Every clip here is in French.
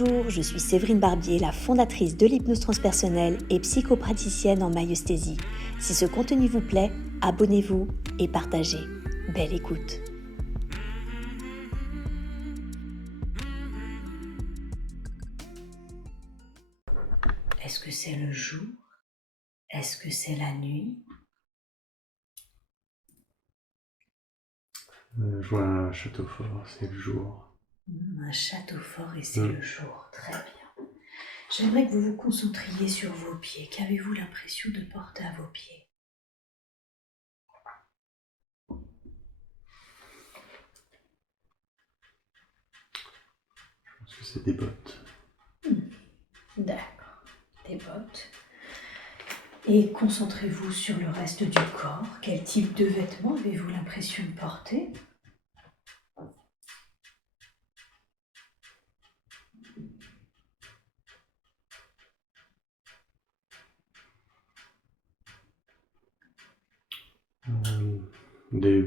Bonjour, je suis Séverine Barbier, la fondatrice de l'hypnose transpersonnelle et psychopraticienne en myesthésie. Si ce contenu vous plaît, abonnez-vous et partagez. Belle écoute. Est-ce que c'est le jour? Est-ce que c'est la nuit? Je vois un château fort, c'est le jour. Un château fort et c'est le jour, très bien. J'aimerais que vous vous concentriez sur vos pieds. Qu'avez-vous l'impression de porter à vos pieds? Je pense que c'est des bottes. D'accord, des bottes. Et concentrez-vous sur le reste du corps. Quel type de vêtements avez-vous l'impression de porter? Des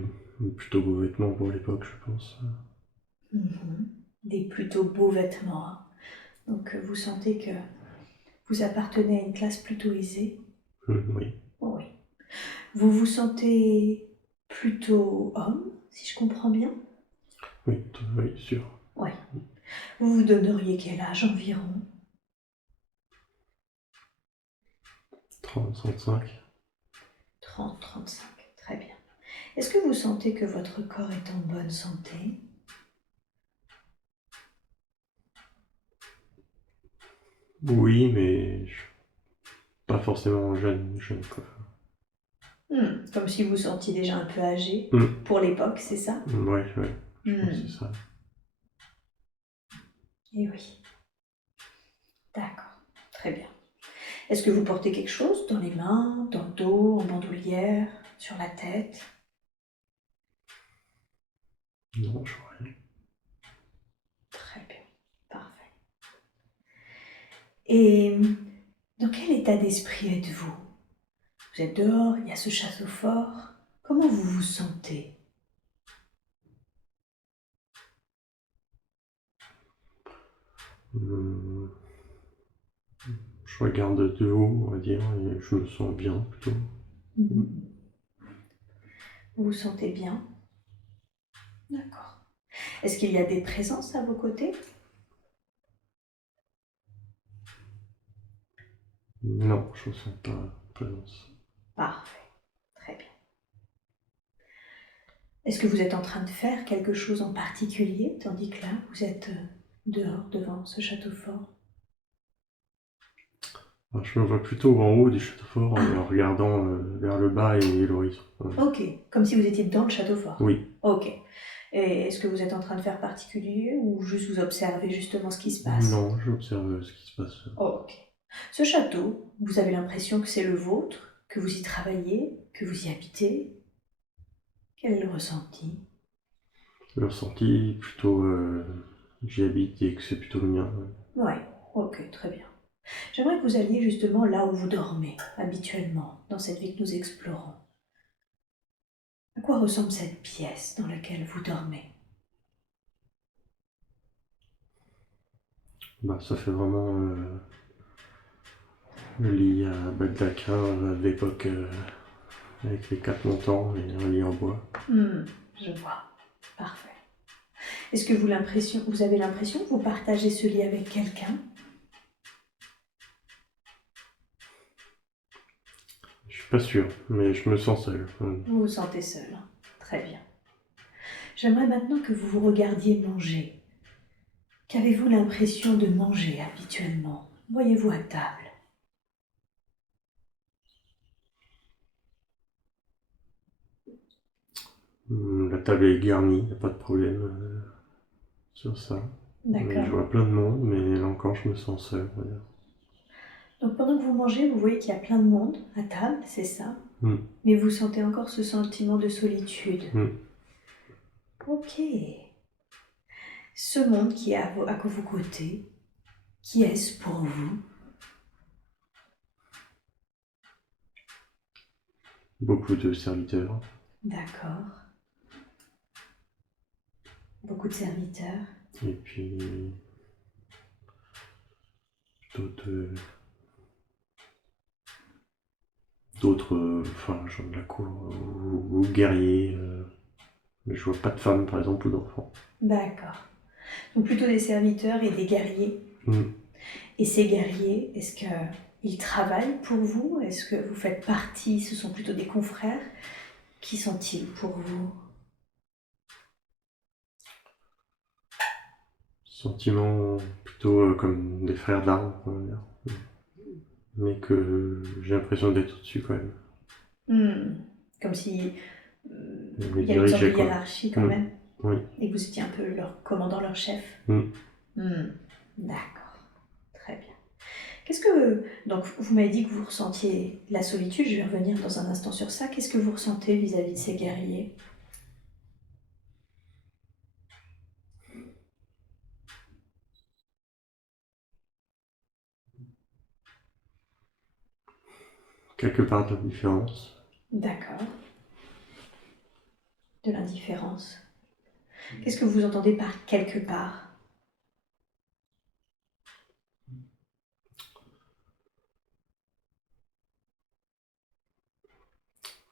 plutôt beaux vêtements pour l'époque, je pense. Des plutôt beaux vêtements, hein. Donc vous sentez que vous appartenez à une classe plutôt aisée? Oui. Oui. Vous vous sentez plutôt homme, si je comprends bien? Oui, oui, sûr. Oui. Vous vous donneriez quel âge environ? 30, 35. 30, 35, très bien. Est-ce que vous sentez que votre corps est en bonne santé? Oui, mais pas forcément jeune quoi. Comme si vous vous sentiez déjà un peu âgé Mm. pour l'époque, c'est ça? Ouais, je pense que c'est ça. Eh oui. D'accord, très bien. Est-ce que vous portez quelque chose dans les mains, dans le dos, en bandoulière, sur la tête? Non, je vois rien. Très bien, parfait. Et dans quel état d'esprit êtes-vous? Vous êtes dehors, il y a ce château fort. Comment vous vous sentez? Je regarde de haut, on va dire, et je me sens bien plutôt. Vous vous sentez bien? D'accord. Est-ce qu'il y a des présences à vos côtés? Non, je ne sens pas présence. Parfait, très bien. Est-ce que vous êtes en train de faire quelque chose en particulier, tandis que là, vous êtes dehors, devant ce château fort? Alors, je me vois plutôt en haut du château fort en regardant vers le bas et l'horizon. Ouais. Ok, comme si vous étiez dans le château fort. Oui. Ok. Et est-ce que vous êtes en train de faire particulier ou juste vous observez justement ce qui se passe? Non, j'observe ce qui se passe. Ok. Ce château, vous avez l'impression que c'est le vôtre, que vous y travaillez, que vous y habitez? Quel est le ressenti? Le ressenti, plutôt, j'y habite et que c'est plutôt le mien. Ouais, ok, très bien. J'aimerais que vous alliez justement là où vous dormez habituellement, dans cette vie que nous explorons. À quoi ressemble cette pièce dans laquelle vous dormez? Bah, ça fait vraiment le lit à baldaquin d'époque avec les 4 montants et un lit en bois. Je vois. Parfait. Est-ce que vous avez l'impression que vous partagez ce lit avec quelqu'un? Je suis pas sûr, mais je me sens seul. Vous vous sentez seul. Très bien. J'aimerais maintenant que vous vous regardiez manger. Qu'avez-vous l'impression de manger habituellement? Voyez-vous à table? La table est garnie, il n'y a pas de problème sur ça. D'accord. Je vois plein de monde, mais là encore, je me sens seul. On va dire. Donc pendant que vous mangez, vous voyez qu'il y a plein de monde à table, c'est ça? Mais vous sentez encore ce sentiment de solitude. Ok. Ce monde qui est à vos côtés, qui est-ce pour vous? Beaucoup de serviteurs. D'accord. Beaucoup de serviteurs. Et puis d'autres gens de la cour ou guerriers. Mais je vois pas de femmes, par exemple, ou d'enfants. D'accord. Donc plutôt des serviteurs et des guerriers. Et ces guerriers, est-ce qu'ils travaillent pour vous? Est-ce que vous faites partie? Ce sont plutôt des confrères? Qui sont-ils pour vous? Sentiments plutôt comme des frères d'armes, on va dire. Mais que j'ai l'impression d'être au-dessus quand même. Comme si Mais il y avait une sorte de dirigé, quoi. hiérarchie quand même. Oui. Et que vous étiez un peu leur commandant, leur chef. D'accord. Très bien. Qu'est-ce que... Donc, vous m'avez dit que vous ressentiez la solitude. Je vais revenir dans un instant sur ça. Qu'est-ce que vous ressentez vis-à-vis de ces guerriers? Quelque part de l'indifférence. D'accord. De l'indifférence. Qu'est-ce que vous entendez par quelque part?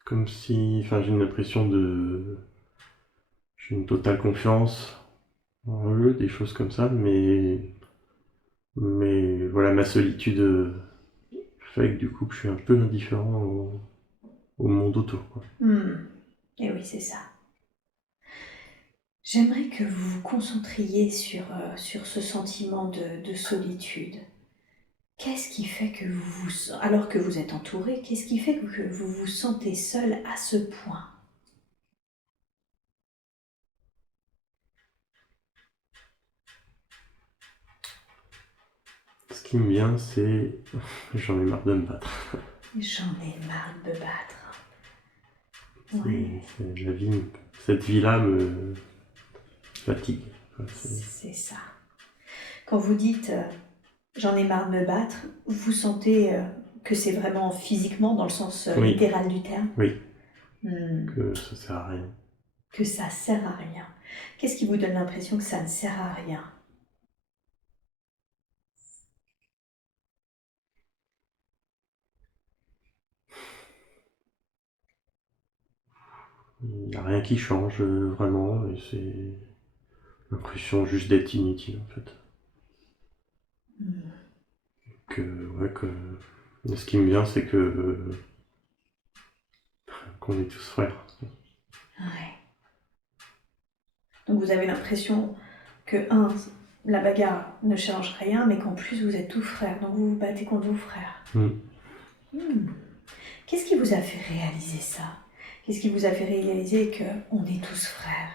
Comme si... j'ai une impression de... J'ai une totale confiance en eux, des choses comme ça, mais voilà, ma solitude fait que du coup, je suis un peu indifférent au monde autour, quoi. Et oui, c'est ça. J'aimerais que vous vous concentriez sur ce sentiment de solitude. Qu'est-ce qui fait que alors que vous êtes entouré, qu'est-ce qui fait que vous vous sentez seul à ce point? Ce qui me vient, c'est... J'en ai marre de me battre. J'en ai marre de me battre. C'est la vie, cette vie-là me fatigue. C'est ça. Quand vous dites j'en ai marre de me battre, vous sentez que c'est vraiment physiquement dans le sens littéral du terme? Oui. Que ça sert à rien. Que ça sert à rien. Qu'est-ce qui vous donne l'impression que ça ne sert à rien? Il n'y a rien qui change vraiment, et c'est l'impression juste d'être inutile en fait. Ce qui me vient, c'est qu'on est tous frères. Ouais. Donc vous avez l'impression que, la bagarre ne change rien, mais qu'en plus vous êtes tous frères, donc vous vous battez contre vos frères. Qu'est-ce qui vous a fait réaliser ça? Qu'est-ce qui vous a fait réaliser qu'on est tous frères?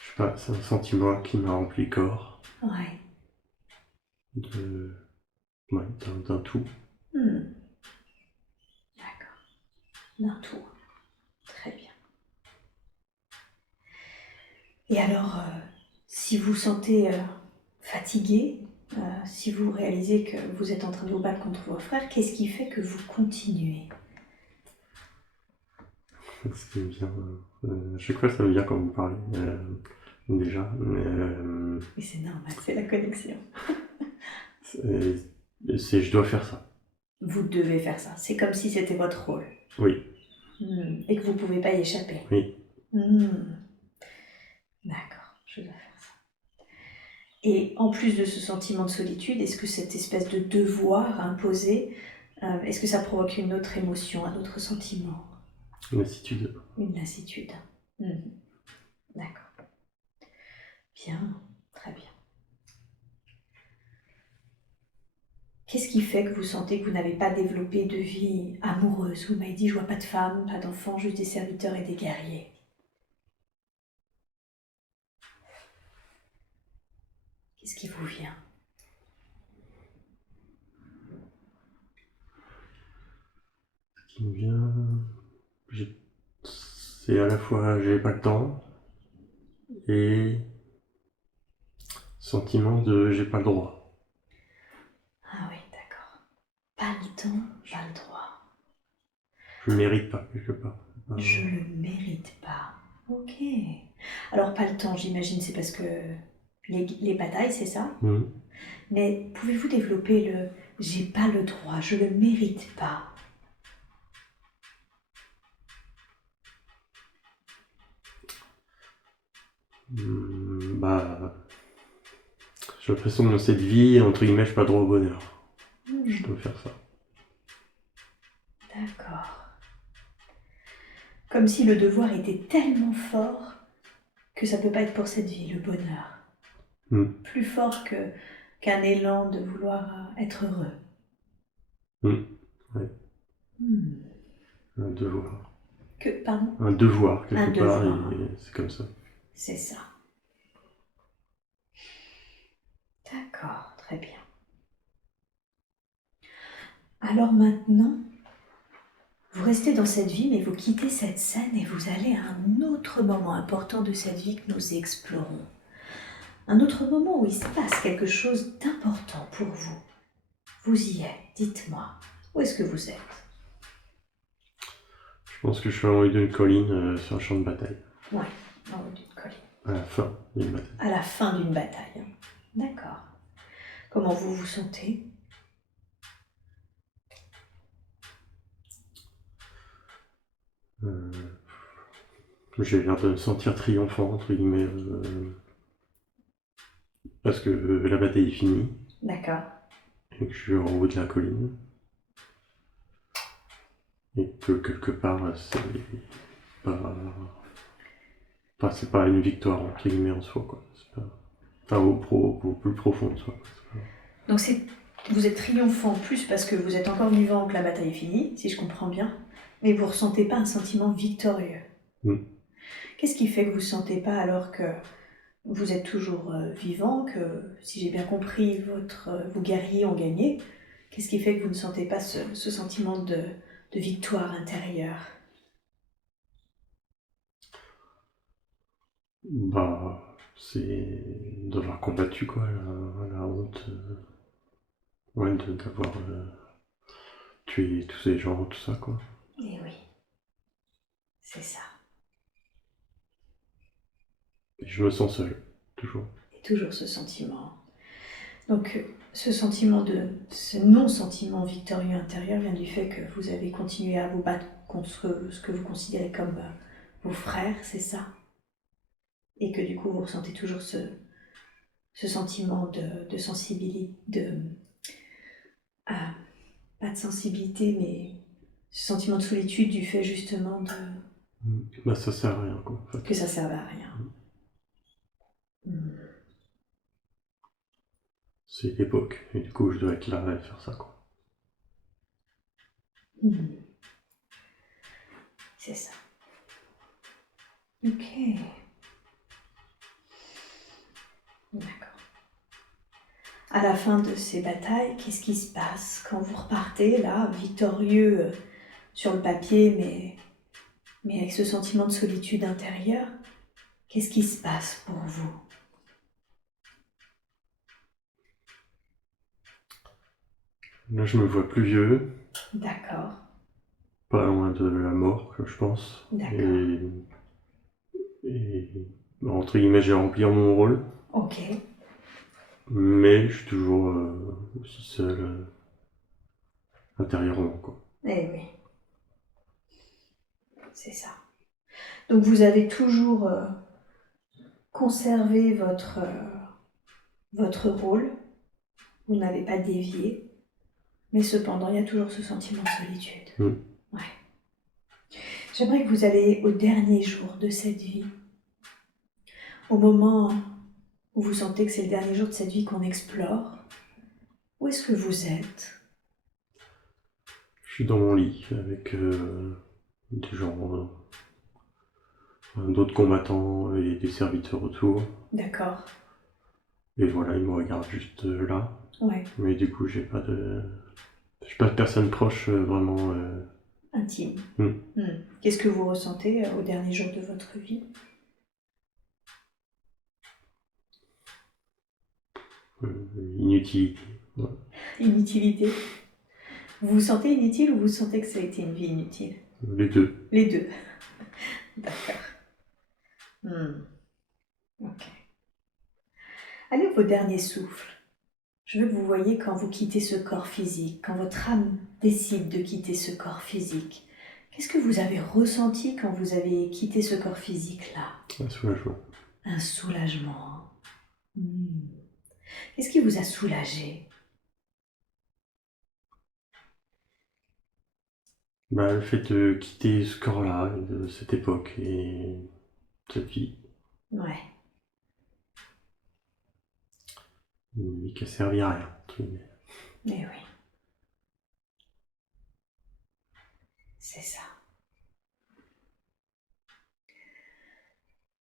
Je sais pas, c'est un sentiment qui m'a rempli le corps. Ouais. D'un tout. D'accord. D'un tout. Très bien. Et alors, si vous sentez fatigué, si vous réalisez que vous êtes en train de vous battre contre vos frères, qu'est-ce qui fait que vous continuez? Ce qui me vient... chaque fois, ça me vient quand vous parlez, déjà. Mais c'est normal, c'est la connexion. Je dois faire ça. Vous devez faire ça. C'est comme si c'était votre rôle. Oui. Et que vous ne pouvez pas y échapper. Oui. D'accord, je dois faire ça. Et en plus de ce sentiment de solitude, est-ce que cette espèce de devoir imposé, est-ce que ça provoque une autre émotion, un autre sentiment? Une lassitude. Une lassitude. D'accord. Bien, très bien. Qu'est-ce qui fait que vous sentez que vous n'avez pas développé de vie amoureuse? Vous m'avez dit, je vois pas de femmes, pas d'enfants, juste des serviteurs et des guerriers. Qu'est-ce qui vous vient? Ce qui me vient... C'est à la fois, j'ai pas le temps, et sentiment de j'ai pas le droit. Ah oui, d'accord. Pas le temps, pas le droit. Je le mérite pas, quelque part. Je le mérite pas. Ok. Alors pas le temps, j'imagine, c'est parce que les batailles, c'est ça? Mhm. Mais pouvez-vous développer le j'ai pas le droit, je le mérite pas? Bah, j'ai l'impression que dans cette vie, entre guillemets, j'ai pas droit au bonheur. Je dois faire ça. D'accord. Comme si le devoir était tellement fort que ça peut pas être pour cette vie, le bonheur. Plus fort qu'un élan de vouloir être heureux. Ouais. Un devoir. Pardon? Un devoir, quelque part, devoir. et c'est comme ça. C'est ça. D'accord, très bien. Alors maintenant, vous restez dans cette vie, mais vous quittez cette scène et vous allez à un autre moment important de cette vie que nous explorons. Un autre moment où il se passe quelque chose d'important pour vous. Vous y êtes, dites-moi. Où est-ce que vous êtes? Je pense que je suis en haut d'une colline sur un champ de bataille. Ouais, en haut d'une colline. À la fin d'une bataille. À la fin d'une bataille. D'accord. Comment vous vous sentez? J'ai l'air de me sentir triomphant, entre guillemets, parce que la bataille est finie. D'accord. Et que je suis en haut de la colline. Et que quelque part, c'est pas une victoire, entre guillemets, en soi, quoi. C'est pas... Enfin, au plus profond de soi. Donc vous êtes triomphant plus parce que vous êtes encore vivant que la bataille est finie, si je comprends bien, mais vous ne ressentez pas un sentiment victorieux. Qu'est-ce qui fait que vous ne sentez pas alors que vous êtes toujours vivant, que si j'ai bien compris, vos guerriers ont gagné? Qu'est-ce qui fait que vous ne sentez pas ce sentiment de victoire intérieure? Bah, c'est d'avoir combattu, quoi, la honte. Ouais, d'avoir tué tous ces gens, tout ça, quoi. Eh oui, c'est ça. Et je me sens seul, toujours. Et toujours ce sentiment. Donc, ce non-sentiment victorieux intérieur vient du fait que vous avez continué à vous battre contre ce que vous considérez comme vos frères, c'est ça? Et que du coup, vous ressentez toujours ce sentiment de sensibilité, pas de sensibilité, mais ce sentiment de solitude du fait justement Bah, ça sert à rien, quoi, en fait. que ça servait à rien. C'est l'époque, et du coup, je dois être là et faire ça, quoi. C'est ça. Ok. D'accord. À la fin de ces batailles, qu'est-ce qui se passe quand vous repartez là, victorieux sur le papier, mais avec ce sentiment de solitude intérieure? Qu'est-ce qui se passe pour vous? Là, je me vois plus vieux. D'accord. Pas loin de la mort, je pense. D'accord. Et entre guillemets, j'ai rempli mon rôle. Ok. Mais je suis toujours aussi seul intérieurement, quoi. Eh oui. C'est ça. Donc vous avez toujours conservé votre rôle. Vous n'avez pas dévié. Mais cependant, il y a toujours ce sentiment de solitude. Ouais. J'aimerais que vous alliez au dernier jour de cette vie. Au moment où vous sentez que c'est le dernier jour de cette vie qu'on explore. Où est-ce que vous êtes? Je suis dans mon lit avec des gens, d'autres combattants et des serviteurs autour. D'accord. Et voilà, ils me regardent juste là. Ouais. Mais du coup, j'ai pas de personne proche vraiment. Intime. Qu'est-ce que vous ressentez au dernier jour de votre vie? Inutilité. Ouais. Inutilité. Vous vous sentez inutile ou vous sentez que ça a été une vie inutile? Les deux. Les deux. D'accord. Ok. Allez, vos derniers souffles. Je veux que vous voyez quand vous quittez ce corps physique, quand votre âme décide de quitter ce corps physique. Qu'est-ce que vous avez ressenti quand vous avez quitté ce corps physique-là? Un soulagement. Un soulagement. Qu'est-ce qui vous a soulagé? Le fait de quitter ce corps-là, de cette époque et cette vie. Ouais. Une vie qui a servi à rien. Eh oui. C'est ça.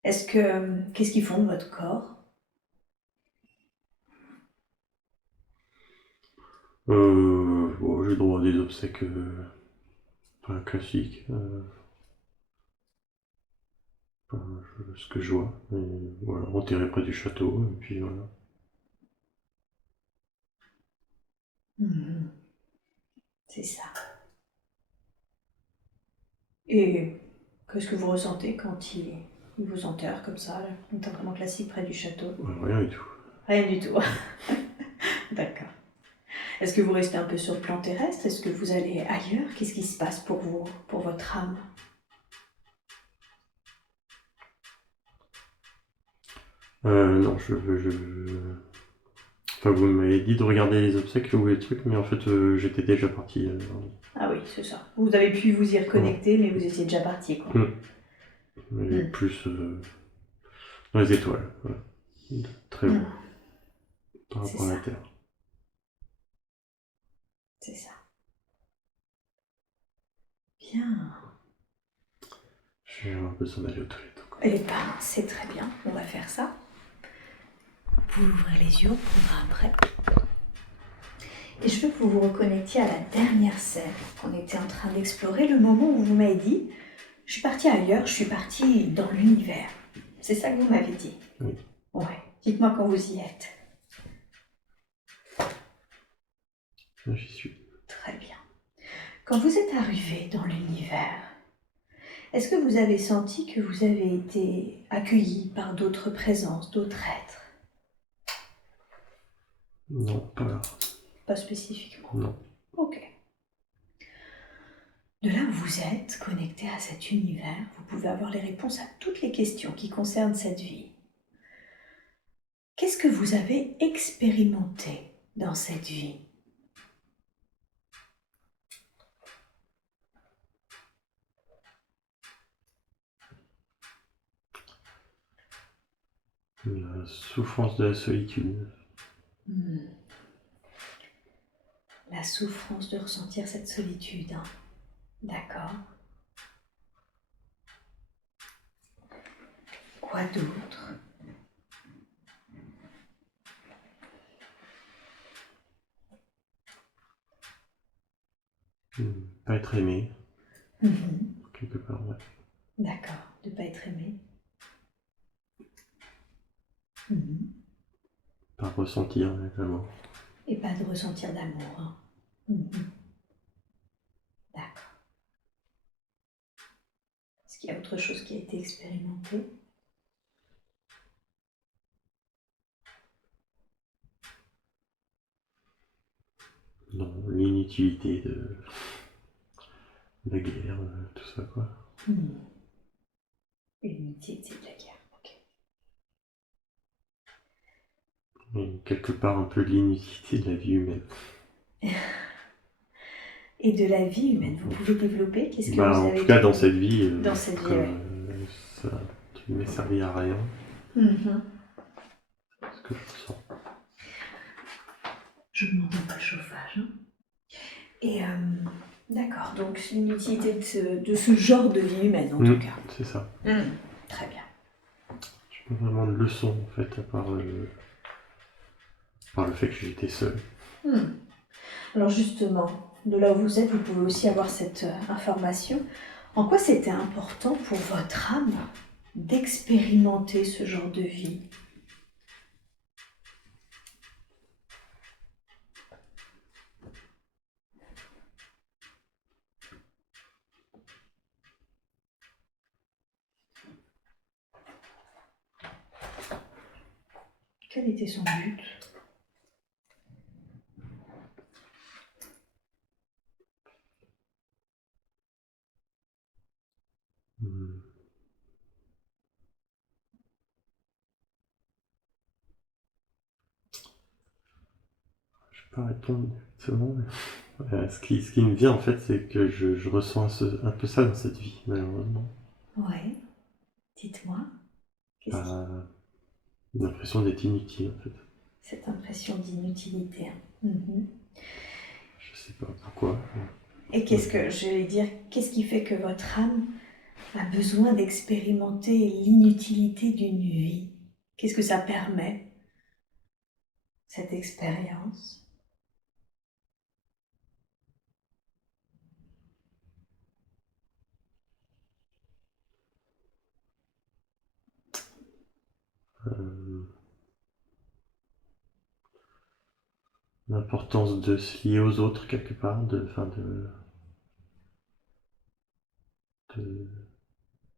Qu'est-ce qu'ils font de votre corps? J'ai droit à des obsèques classiques. Ce que je vois. Et voilà, enterré près du château, et puis voilà. C'est ça. Et qu'est-ce que vous ressentez quand ils vous enterrent comme ça, l'enterrement classique près du château? Rien du tout. Rien du tout. D'accord. Est-ce que vous restez un peu sur le plan terrestre? Est-ce que vous allez ailleurs? Qu'est-ce qui se passe pour vous, pour votre âme? Non, Enfin, vous m'avez dit de regarder les obsèques ou les trucs, mais en fait, j'étais déjà parti. Ah oui, c'est ça. Vous avez pu vous y reconnecter, mais vous étiez déjà parti, quoi. Mais plus dans les étoiles. Voilà. Très haut. Par rapport à la Terre. C'est ça. Bien. Je vais avoir besoin d'aller aux toilettes encore. Eh ben, c'est très bien. On va faire ça. Vous pouvez ouvrir les yeux, on prendra après. Et je veux que vous vous reconnectiez à la dernière scène qu'on était en train d'explorer, le moment où vous m'avez dit « Je suis partie ailleurs, je suis partie dans l'univers ». C'est ça que vous m'avez dit? Oui. Ouais. Dites-moi quand vous y êtes. J'y suis. Très bien. Quand vous êtes arrivé dans l'univers, est-ce que vous avez senti que vous avez été accueilli par d'autres présences, d'autres êtres? Non, pas là. Pas spécifiquement? Non. Ok. De là où vous êtes connecté à cet univers, vous pouvez avoir les réponses à toutes les questions qui concernent cette vie. Qu'est-ce que vous avez expérimenté dans cette vie? La souffrance de la solitude. La souffrance de ressentir cette solitude. Hein. D'accord. Quoi d'autre? Pas être aimé. Quelque part, ouais. D'accord, de ne pas être aimé. Pas ressentir l'amour. Et pas de ressentir d'amour. Hein. D'accord. Est-ce qu'il y a autre chose qui a été expérimentée? Non, l'inutilité de la guerre, tout ça, quoi. L'inutilité de la guerre, ok. Et quelque part un peu de l'inutilité de la vie humaine. Et de la vie humaine, vous pouvez développer? Qu'est-ce que vous avez en tout cas, dans cette vie, dans cette vie, comme, ça ne m'est servi à rien. Ce que je ressens. Je ne m'entends pas le chauffage. Hein. Et d'accord, donc l'inutilité de ce genre de vie humaine, en tout cas. C'est ça. Très bien. Je n'ai pas vraiment de leçon, en fait, à part le fait que j'étais seul. Alors justement, de là où vous êtes, vous pouvez aussi avoir cette information. En quoi c'était important pour votre âme d'expérimenter ce genre de vie? Quel était son but? Hmm. Je vais pas répondre exactement. Ce qui me vient en fait, c'est que je ressens un peu ça dans cette vie, malheureusement. Ouais, dites-moi. Qu'est-ce qui... Une impression d'être inutile en fait. Cette impression d'inutilité. Mhm. Je sais pas pourquoi. Et qu'est-ce que, je vais dire, qu'est-ce qui fait que votre âme a besoin d'expérimenter l'inutilité d'une vie? Qu'est-ce que ça permet, cette expérience? Euh, L'importance de se lier aux autres quelque part,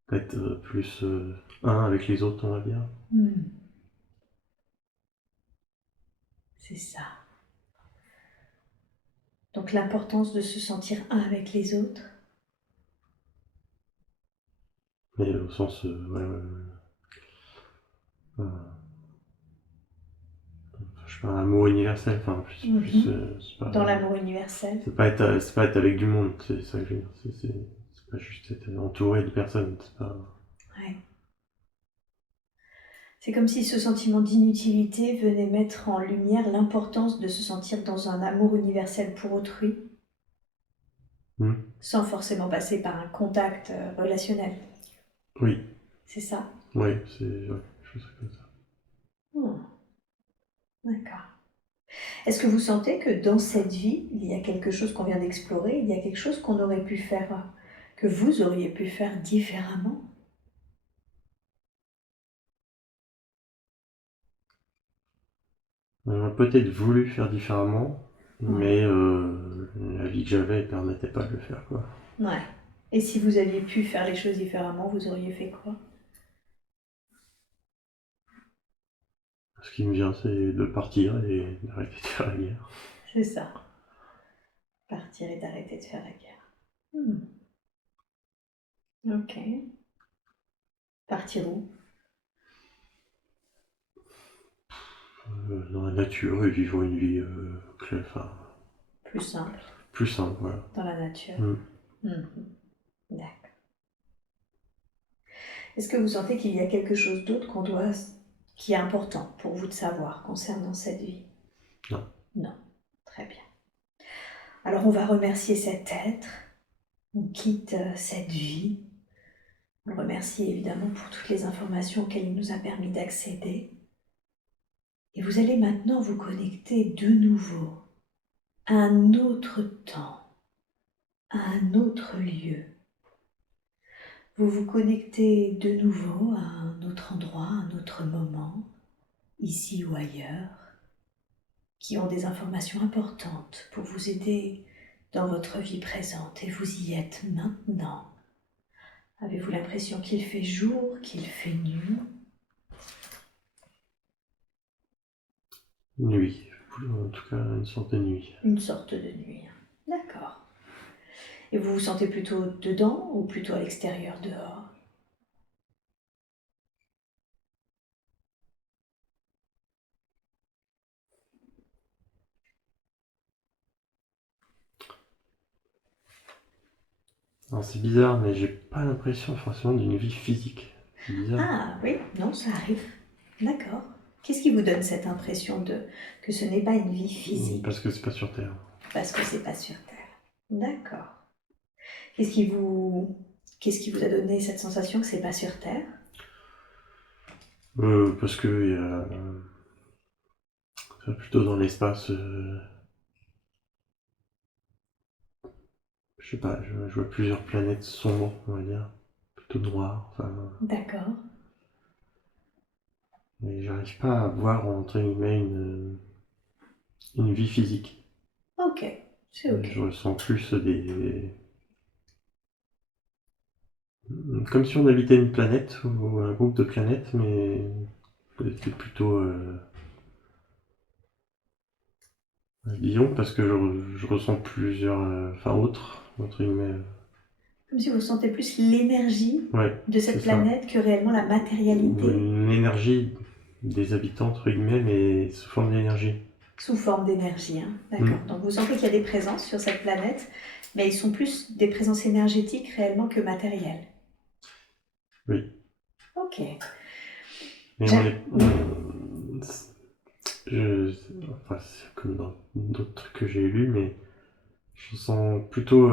d'être plus un avec les autres, on va dire. C'est ça. Donc l'importance de se sentir un avec les autres. Mais au sens, je sais pas, un amour universel, enfin, c'est pas, Dans l'amour universel. c'est pas être avec du monde, c'est ça que je veux dire. C'est pas juste être entouré de personnes, c'est pas... Ouais. C'est comme si ce sentiment d'inutilité venait mettre en lumière l'importance de se sentir dans un amour universel pour autrui, sans forcément passer par un contact relationnel. Oui. C'est ça? Oui, je fais ça comme ça. D'accord. Est-ce que vous sentez que dans cette vie, il y a quelque chose qu'on vient d'explorer, il y a quelque chose qu'on aurait pu faire, que vous auriez pu faire différemment? On aurait peut-être voulu faire différemment, mais la vie que j'avais ne permettait pas de le faire, quoi. Ouais. Et si vous aviez pu faire les choses différemment, vous auriez fait quoi? Ce qui me vient, c'est de partir et d'arrêter de faire la guerre. C'est ça. Partir et d'arrêter de faire la guerre. Ok. Partir où? Dans la nature et vivre une vie Plus simple, plus simple, voilà. dans la nature. D'accord. Est-ce que vous sentez qu'il y a quelque chose d'autre qui est important pour vous de savoir concernant cette vie? Non. Non. Très bien. Alors on va remercier cet être. On quitte cette vie. On le remercie évidemment pour toutes les informations auxquelles il nous a permis d'accéder. Et vous allez maintenant vous connecter de nouveau à un autre temps, à un autre lieu. Vous vous connectez de nouveau à un autre endroit, un autre moment, ici ou ailleurs, qui ont des informations importantes pour vous aider dans votre vie présente. Et vous y êtes maintenant. Avez-vous l'impression qu'il fait jour, qu'il fait nuit? Nuit. En tout cas, une sorte de nuit. Une sorte de nuit. D'accord. Et vous vous sentez plutôt dedans ou plutôt à l'extérieur, dehors? Alors c'est bizarre, mais j'ai pas l'impression forcément d'une vie physique. C'est bizarre. Ah oui, non, ça arrive. D'accord. Qu'est-ce qui vous donne cette impression que ce n'est pas une vie physique? Parce que c'est pas sur Terre. Parce que c'est pas sur Terre. D'accord. Qu'est-ce qui vous a donné cette sensation que c'est pas sur Terre? Parce que c'est plutôt dans l'espace. Je sais pas, je vois plusieurs planètes sombres, on va dire. Plutôt noires, enfin. D'accord. Mais j'arrive pas à voir, entre guillemets, une vie physique. Ok, c'est ok. Je ressens plus comme si on habitait une planète ou un groupe de planètes, mais c'est plutôt Disons parce que je ressens plusieurs, autres, entre guillemets. Comme si vous sentez plus l'énergie Ouais, de c'est cette ça. planète que réellement la matérialité Une énergie des habitants, entre guillemets, mais sous forme d'énergie. sous forme d'énergie. Hein. Mm. D'accord. Donc vous sentez qu'il y a des présences sur cette planète, mais ils sont plus des présences énergétiques réellement que matérielles. Oui. Ok. Mais on est. Je, enfin, c'est comme dans d'autres trucs que j'ai lus, mais je sens plutôt.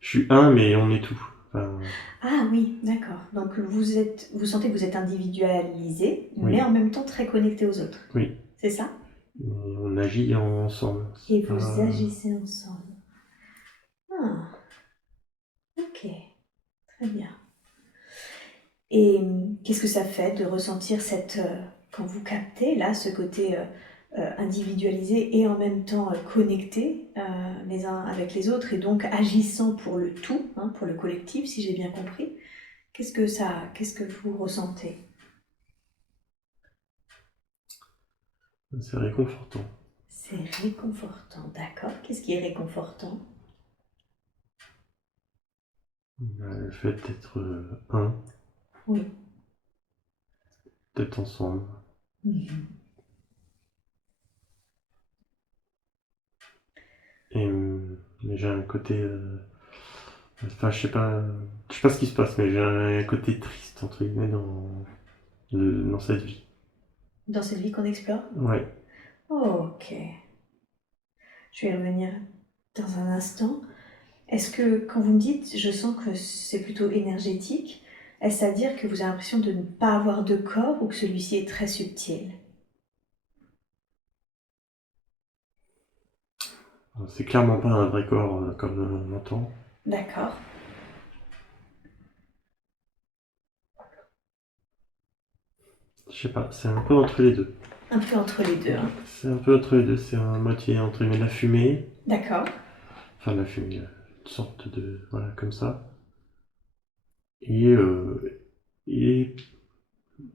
Je suis un, mais on est tout. Enfin, Ah oui, d'accord. Donc vous sentez que vous êtes individualisé, oui, mais en même temps très connecté aux autres. oui. C'est ça? Mais on agit ensemble. Et C'est vous pas. agissez ensemble. Ah, ok, très bien. Et qu'est-ce que ça fait de ressentir quand vous captez là ce côté individualisé et en même temps connecté les uns avec les autres et donc agissant pour le tout, hein, pour le collectif, si j'ai bien compris. Qu'est-ce que vous ressentez? C'est réconfortant. C'est réconfortant, d'accord. Qu'est-ce qui est réconfortant? Le fait d'être un, Oui. d'être ensemble. Mhm. Et mais j'ai un côté. Enfin, je sais pas ce qui se passe, mais j'ai un côté triste, entre guillemets, dans cette vie. Dans cette vie qu'on explore? Ouais. Ok. Je vais y revenir dans un instant. Est-ce que quand vous me dites, je sens que c'est plutôt énergétique, est-ce à dire que vous avez l'impression de ne pas avoir de corps ou que celui-ci est très subtil? C'est clairement pas un vrai corps comme on entend. D'accord. Je sais pas, c'est un peu entre les deux. Un peu entre les deux. Hein. C'est un peu entre les deux, c'est à moitié entre guillemets de la fumée, D'accord. enfin de la fumée, une sorte de. Voilà, comme ça. Et, euh, et,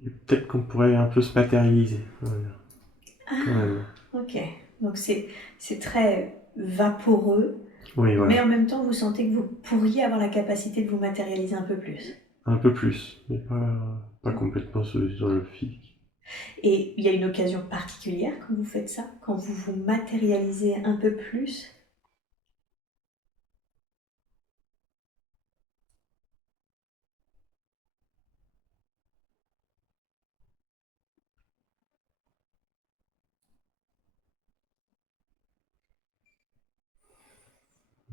et peut-être qu'on pourrait un peu se matérialiser, on va dire, quand même. Ok. Donc c'est très vaporeux, Oui, mais voilà. en même temps vous sentez que vous pourriez avoir la capacité de vous matérialiser un peu plus. Un peu plus, mais pas complètement sur le physique. Et il y a une occasion particulière quand vous faites ça, quand vous vous matérialisez un peu plus.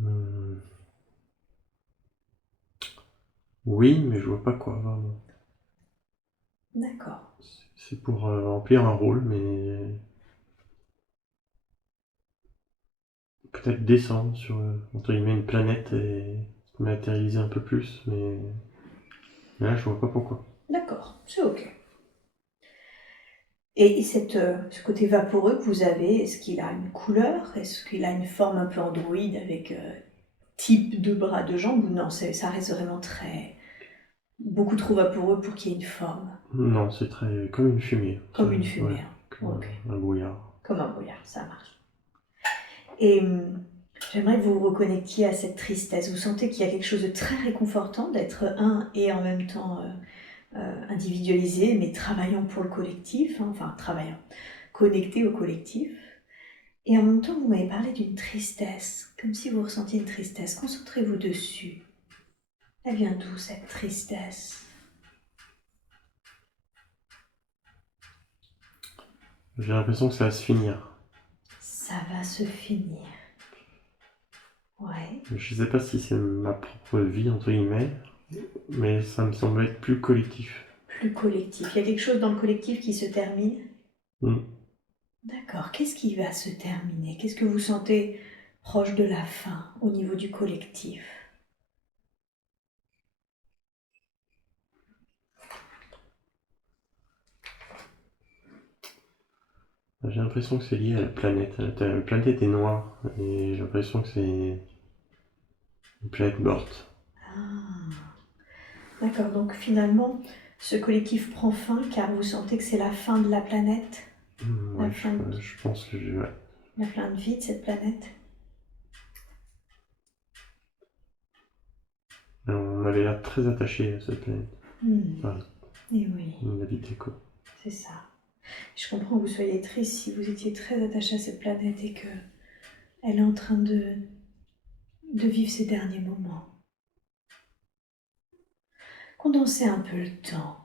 Hum, Oui, mais je vois pas quoi, vraiment. D'accord. C'est pour remplir un rôle, mais peut-être descendre sur, entre guillemets, une planète et se matérialiser un peu plus, mais là, je vois pas pourquoi. D'accord. C'est ok. Et ce côté vaporeux que vous avez, est-ce qu'il a une couleur? Est-ce qu'il a une forme un peu androïde avec type de bras, de jambes? Ou non, ça reste vraiment beaucoup trop vaporeux pour qu'il y ait une forme, Non, c'est très comme une fumée. comme une Ouais, fumée. Hein. comme Ok, un brouillard. comme un brouillard, ça marche. Et j'aimerais que vous vous reconnectiez à cette tristesse. Vous sentez qu'il y a quelque chose de très réconfortant d'être un et en même temps individualisé, mais travaillant pour le collectif, hein, enfin travaillant, connecté au collectif. Et en même temps, vous m'avez parlé d'une tristesse, comme si vous ressentiez une tristesse. Concentrez-vous dessus. Elle vient d'où cette tristesse? J'ai l'impression que ça va se finir. Ça va se finir. Ouais. Je sais pas si c'est ma propre vie, entre guillemets, mais ça me semble être plus collectif. Plus collectif. Il y a quelque chose dans le collectif qui se termine? Mm. D'accord. Qu'est-ce qui va se terminer? Qu'est-ce que vous sentez proche de la fin au niveau du collectif? J'ai l'impression que c'est lié à la planète. La planète est noire, et j'ai l'impression que c'est une planète morte. Ah. D'accord. Donc finalement, ce collectif prend fin car vous sentez que c'est la fin de la planète? Ouais, La fin de... je pense que ouais. Il y a plein de vie de cette planète. On avait l'air très attaché à cette planète. Enfin, Et oui. On habitait quoi. C'est ça. Je comprends que vous soyez triste si vous étiez très attaché à cette planète et que elle est en train de vivre ses derniers moments. Condensez un peu le temps.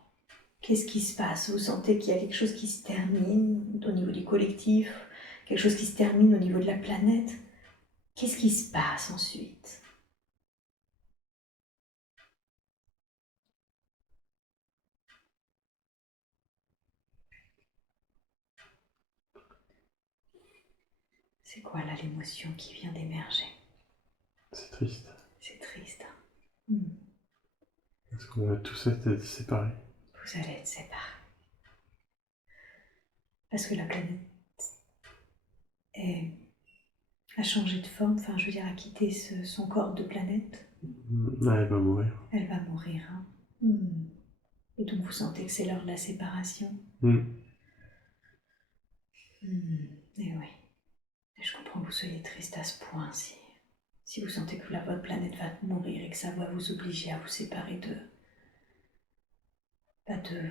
Qu'est-ce qui se passe? Vous sentez qu'il y a quelque chose qui se termine au niveau du collectif, quelque chose qui se termine au niveau de la planète. Qu'est-ce qui se passe ensuite? C'est quoi là l'émotion qui vient d'émerger? C'est triste. C'est triste. Parce qu'on va tous être séparés. Vous allez être séparés. Parce que la planète a changé de forme, enfin je veux dire a quitté son corps de planète. Elle va mourir. Elle va mourir. Hein. Et donc vous sentez que c'est l'heure de la séparation. Et oui. Et je comprends que vous soyez triste à ce point si vous sentez que votre planète va mourir et que ça va vous obliger à vous séparer de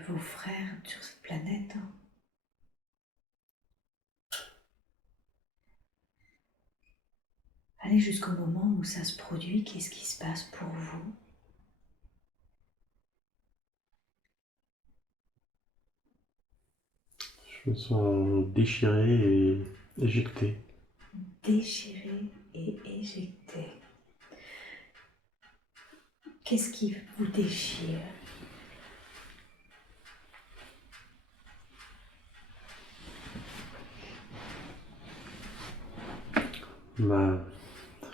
vos frères sur cette planète. Hein. Allez jusqu'au moment où ça se produit, qu'est-ce qui se passe pour vous? Je me sens déchiré et éjecté. Déchiré et éjecté. Qu'est-ce qui vous déchire?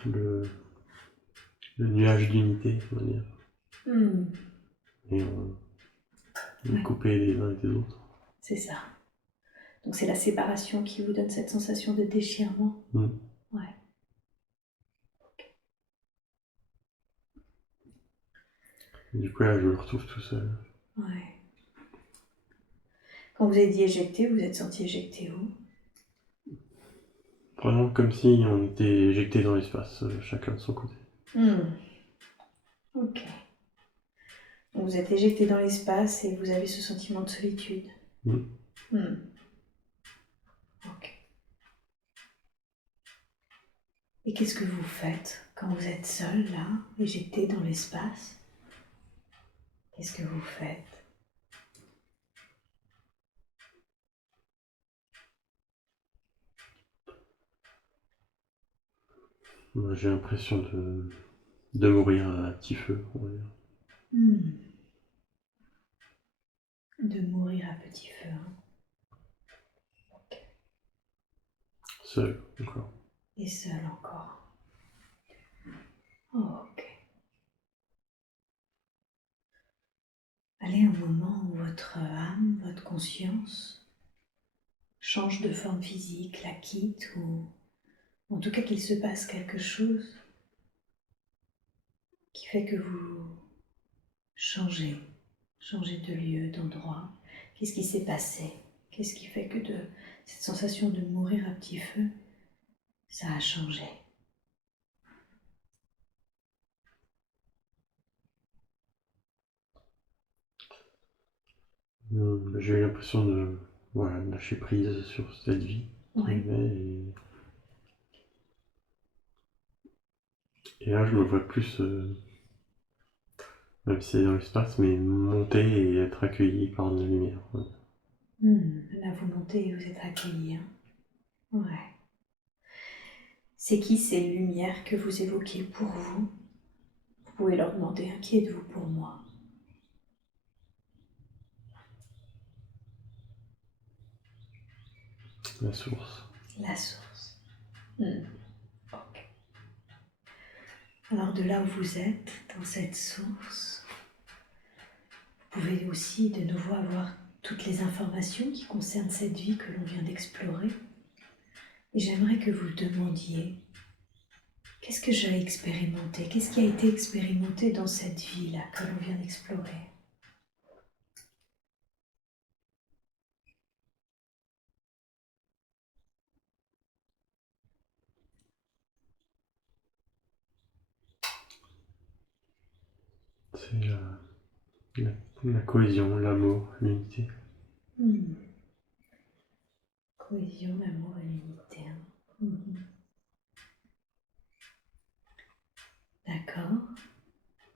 Le nuage d'unité, on va dire. Et on est coupés les uns des autres. C'est ça. Donc c'est la séparation qui vous donne cette sensation de déchirement. Ouais. Du coup là je me retrouve tout seul. Ouais. Quand vous avez dit éjecté, vous êtes senti éjecté où? Vraiment comme si on était éjecté dans l'espace, chacun de son côté. Ok. Donc vous êtes éjecté dans l'espace et vous avez ce sentiment de solitude. Ok. Et qu'est-ce que vous faites quand vous êtes seul là, éjecté dans l'espace? Qu'est-ce que vous faites? Moi, j'ai l'impression de mourir à petit feu, on va dire. De mourir à petit feu. Hein. Okay. Seul, encore. Et seul encore. Oh, ok. Allez au moment où votre âme, votre conscience change de forme physique, la quitte ou en tout cas qu'il se passe quelque chose qui fait que vous changez de lieu, d'endroit. Qu'est-ce qui s'est passé? Qu'est-ce qui fait que de cette sensation de mourir à petit feu, ça a changé? J'ai eu l'impression de lâcher prise sur cette vie. Ouais. Et là, je me vois plus, même si c'est dans l'espace, mais monter et être accueilli par de la lumière. Là, vous montez et vous êtes accueilli. Hein. Ouais. C'est qui ces lumières que vous évoquez pour vous? Vous pouvez leur demander, hein, qui êtes-vous pour moi? La source. La source. Ok. Alors de là où vous êtes, dans cette source, vous pouvez aussi de nouveau avoir toutes les informations qui concernent cette vie que l'on vient d'explorer. Et j'aimerais que vous le demandiez. Qu'est-ce que j'ai expérimenté? Qu'est-ce qui a été expérimenté dans cette vie-là que l'on vient d'explorer? c'est la cohésion, l'amour, l'unité. Cohésion, l'amour et l'unité. D'accord.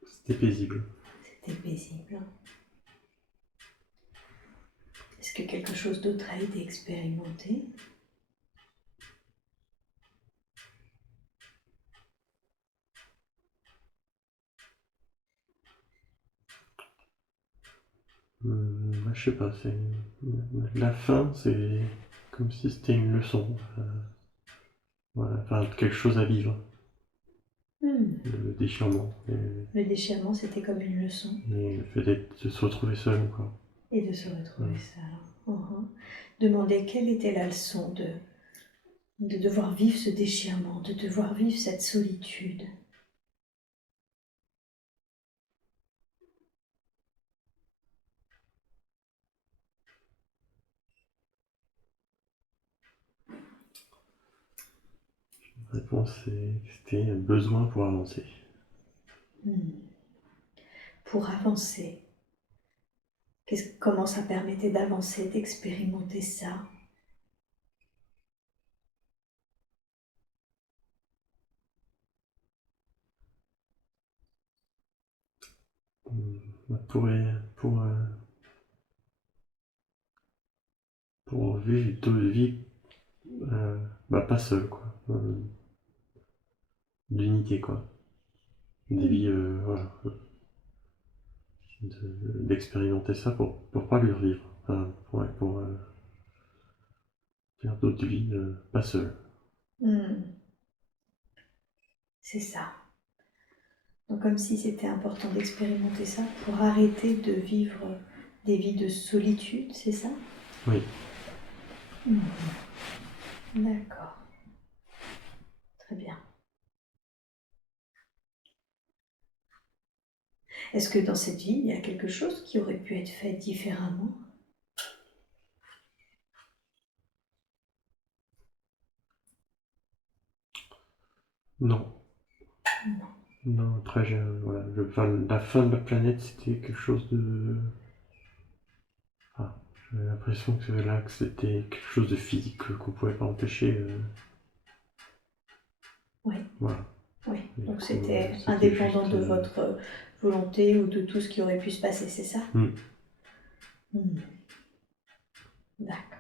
C'était paisible. C'était paisible. Est-ce que quelque chose d'autre a été expérimenté? Je sais pas, la fin, c'est comme si c'était une leçon. Voilà, enfin, quelque chose à vivre. Le déchirement. Le déchirement, c'était comme une leçon. Et le fait de se retrouver seul encore. Et de se retrouver seul. Demander quelle était la leçon de devoir vivre ce déchirement, de devoir vivre cette solitude. La réponse, c'est que c'était un besoin pour avancer. Pour avancer. Comment ça permettait d'avancer, d'expérimenter ça? Pour vivre deux vies, pas seul, quoi. D'unité, quoi. Des vies, voilà. D'expérimenter ça pour pas le revivre. Enfin, pour faire d'autres vies, pas seul. C'est ça. Donc comme si c'était important d'expérimenter ça pour arrêter de vivre des vies de solitude, c'est ça? Oui. D'accord. Très bien. Est-ce que dans cette vie, il y a quelque chose qui aurait pu être fait différemment? Non. Non, après, voilà, la fin de la planète, c'était quelque chose de... j'avais l'impression que c'était quelque chose de physique qu'on pouvait pas empêcher. Oui. Voilà. Oui, donc c'était indépendant juste, de votre volonté ou de tout ce qui aurait pu se passer, c'est ça? D'accord.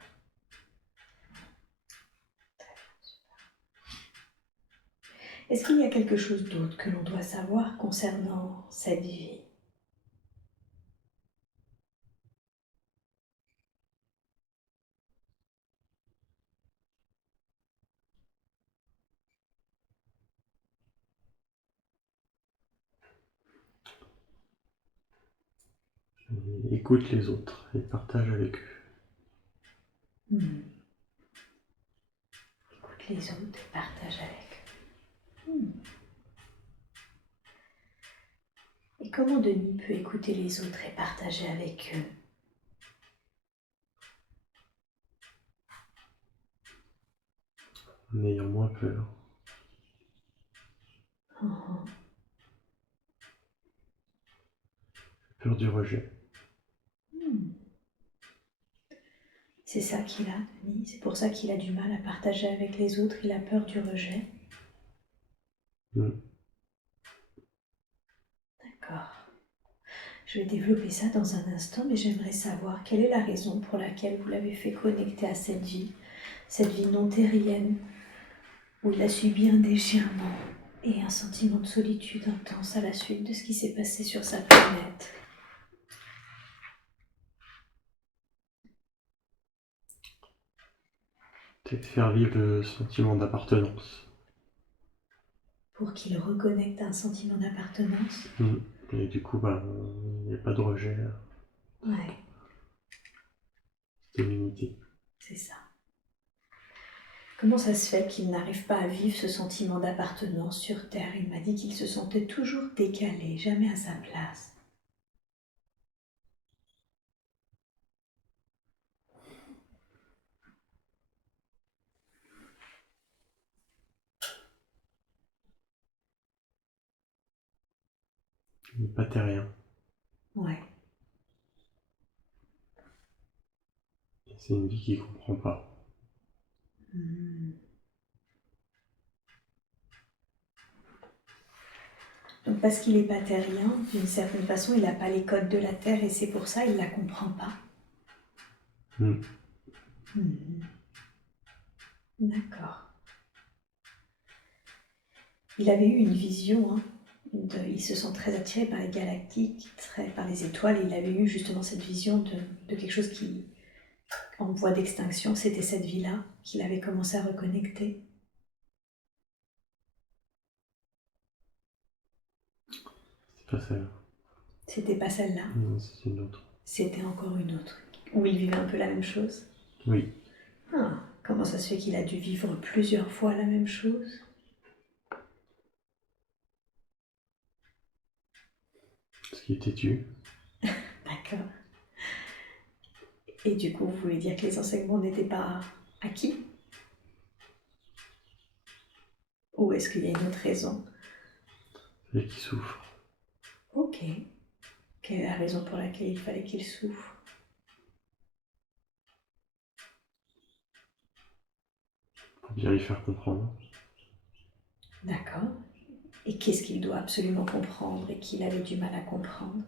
Est-ce qu'il y a quelque chose d'autre que l'on doit savoir concernant cette vie? Écoute les autres et partage avec eux. Écoute les autres et partage avec eux. Et comment Denis peut écouter les autres et partager avec eux? En ayant moins peur. Peur du rejet. C'est ça qu'il a, Denis. C'est pour ça qu'il a du mal à partager avec les autres. Il a peur du rejet. D'accord. Je vais développer ça dans un instant, mais j'aimerais savoir quelle est la raison pour laquelle vous l'avez fait connecter à cette vie non terrienne, où il a subi un déchirement et un sentiment de solitude intense à la suite de ce qui s'est passé sur sa planète. C'est de faire vivre le sentiment d'appartenance. Pour qu'il reconnecte un sentiment d'appartenance. Et du coup, il n'y a pas de rejet. Ouais. C'est l'unité. C'est ça. Comment ça se fait qu'il n'arrive pas à vivre ce sentiment d'appartenance sur Terre? Il m'a dit qu'il se sentait toujours décalé, jamais à sa place. Il n'est pas terrien. Ouais. Et c'est une vie qui comprend pas. Hmm. Donc parce qu'il n'est pas terrien, d'une certaine façon, il n'a pas les codes de la Terre et c'est pour ça qu'il ne la comprend pas. Hmm. Hmm. D'accord. Il avait eu une vision, hein, il se sent très attiré par les galactiques, par les étoiles, et il avait eu justement cette vision de quelque chose qui, en voie d'extinction, c'était cette vie-là qu'il avait commencé à reconnecter. C'est pas celle-là. C'était pas celle-là, Non, c'est une autre. c'était encore une autre, où il vivait un peu la même chose. Oui. Ah, comment ça se fait qu'il a dû vivre plusieurs fois la même chose? Parce qu'il était têtu. D'accord. Et du coup, vous voulez dire que les enseignements n'étaient pas acquis? Ou est-ce qu'il y a une autre raison? Et qui souffre. Ok. Quelle est la raison pour laquelle il fallait qu'il souffre? Pour bien lui faire comprendre. D'accord. Et qu'est-ce qu'il doit absolument comprendre et qu'il avait du mal à comprendre?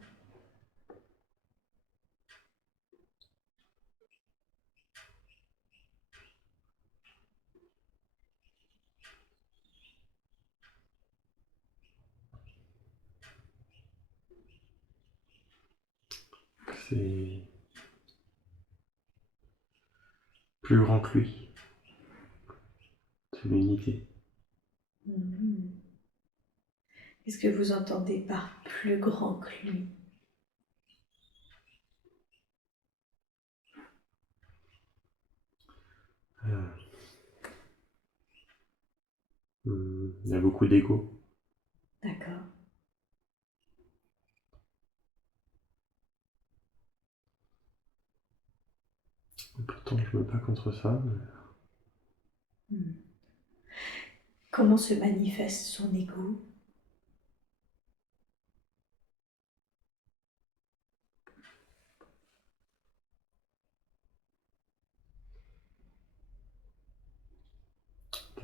C'est plus grand que lui. C'est l'unité. Mhm. Qu'est-ce que vous entendez par plus grand que lui? Il y a beaucoup d'ego. D'accord. Pourtant, je me bats contre ça. Mhm. Comment se manifeste son ego?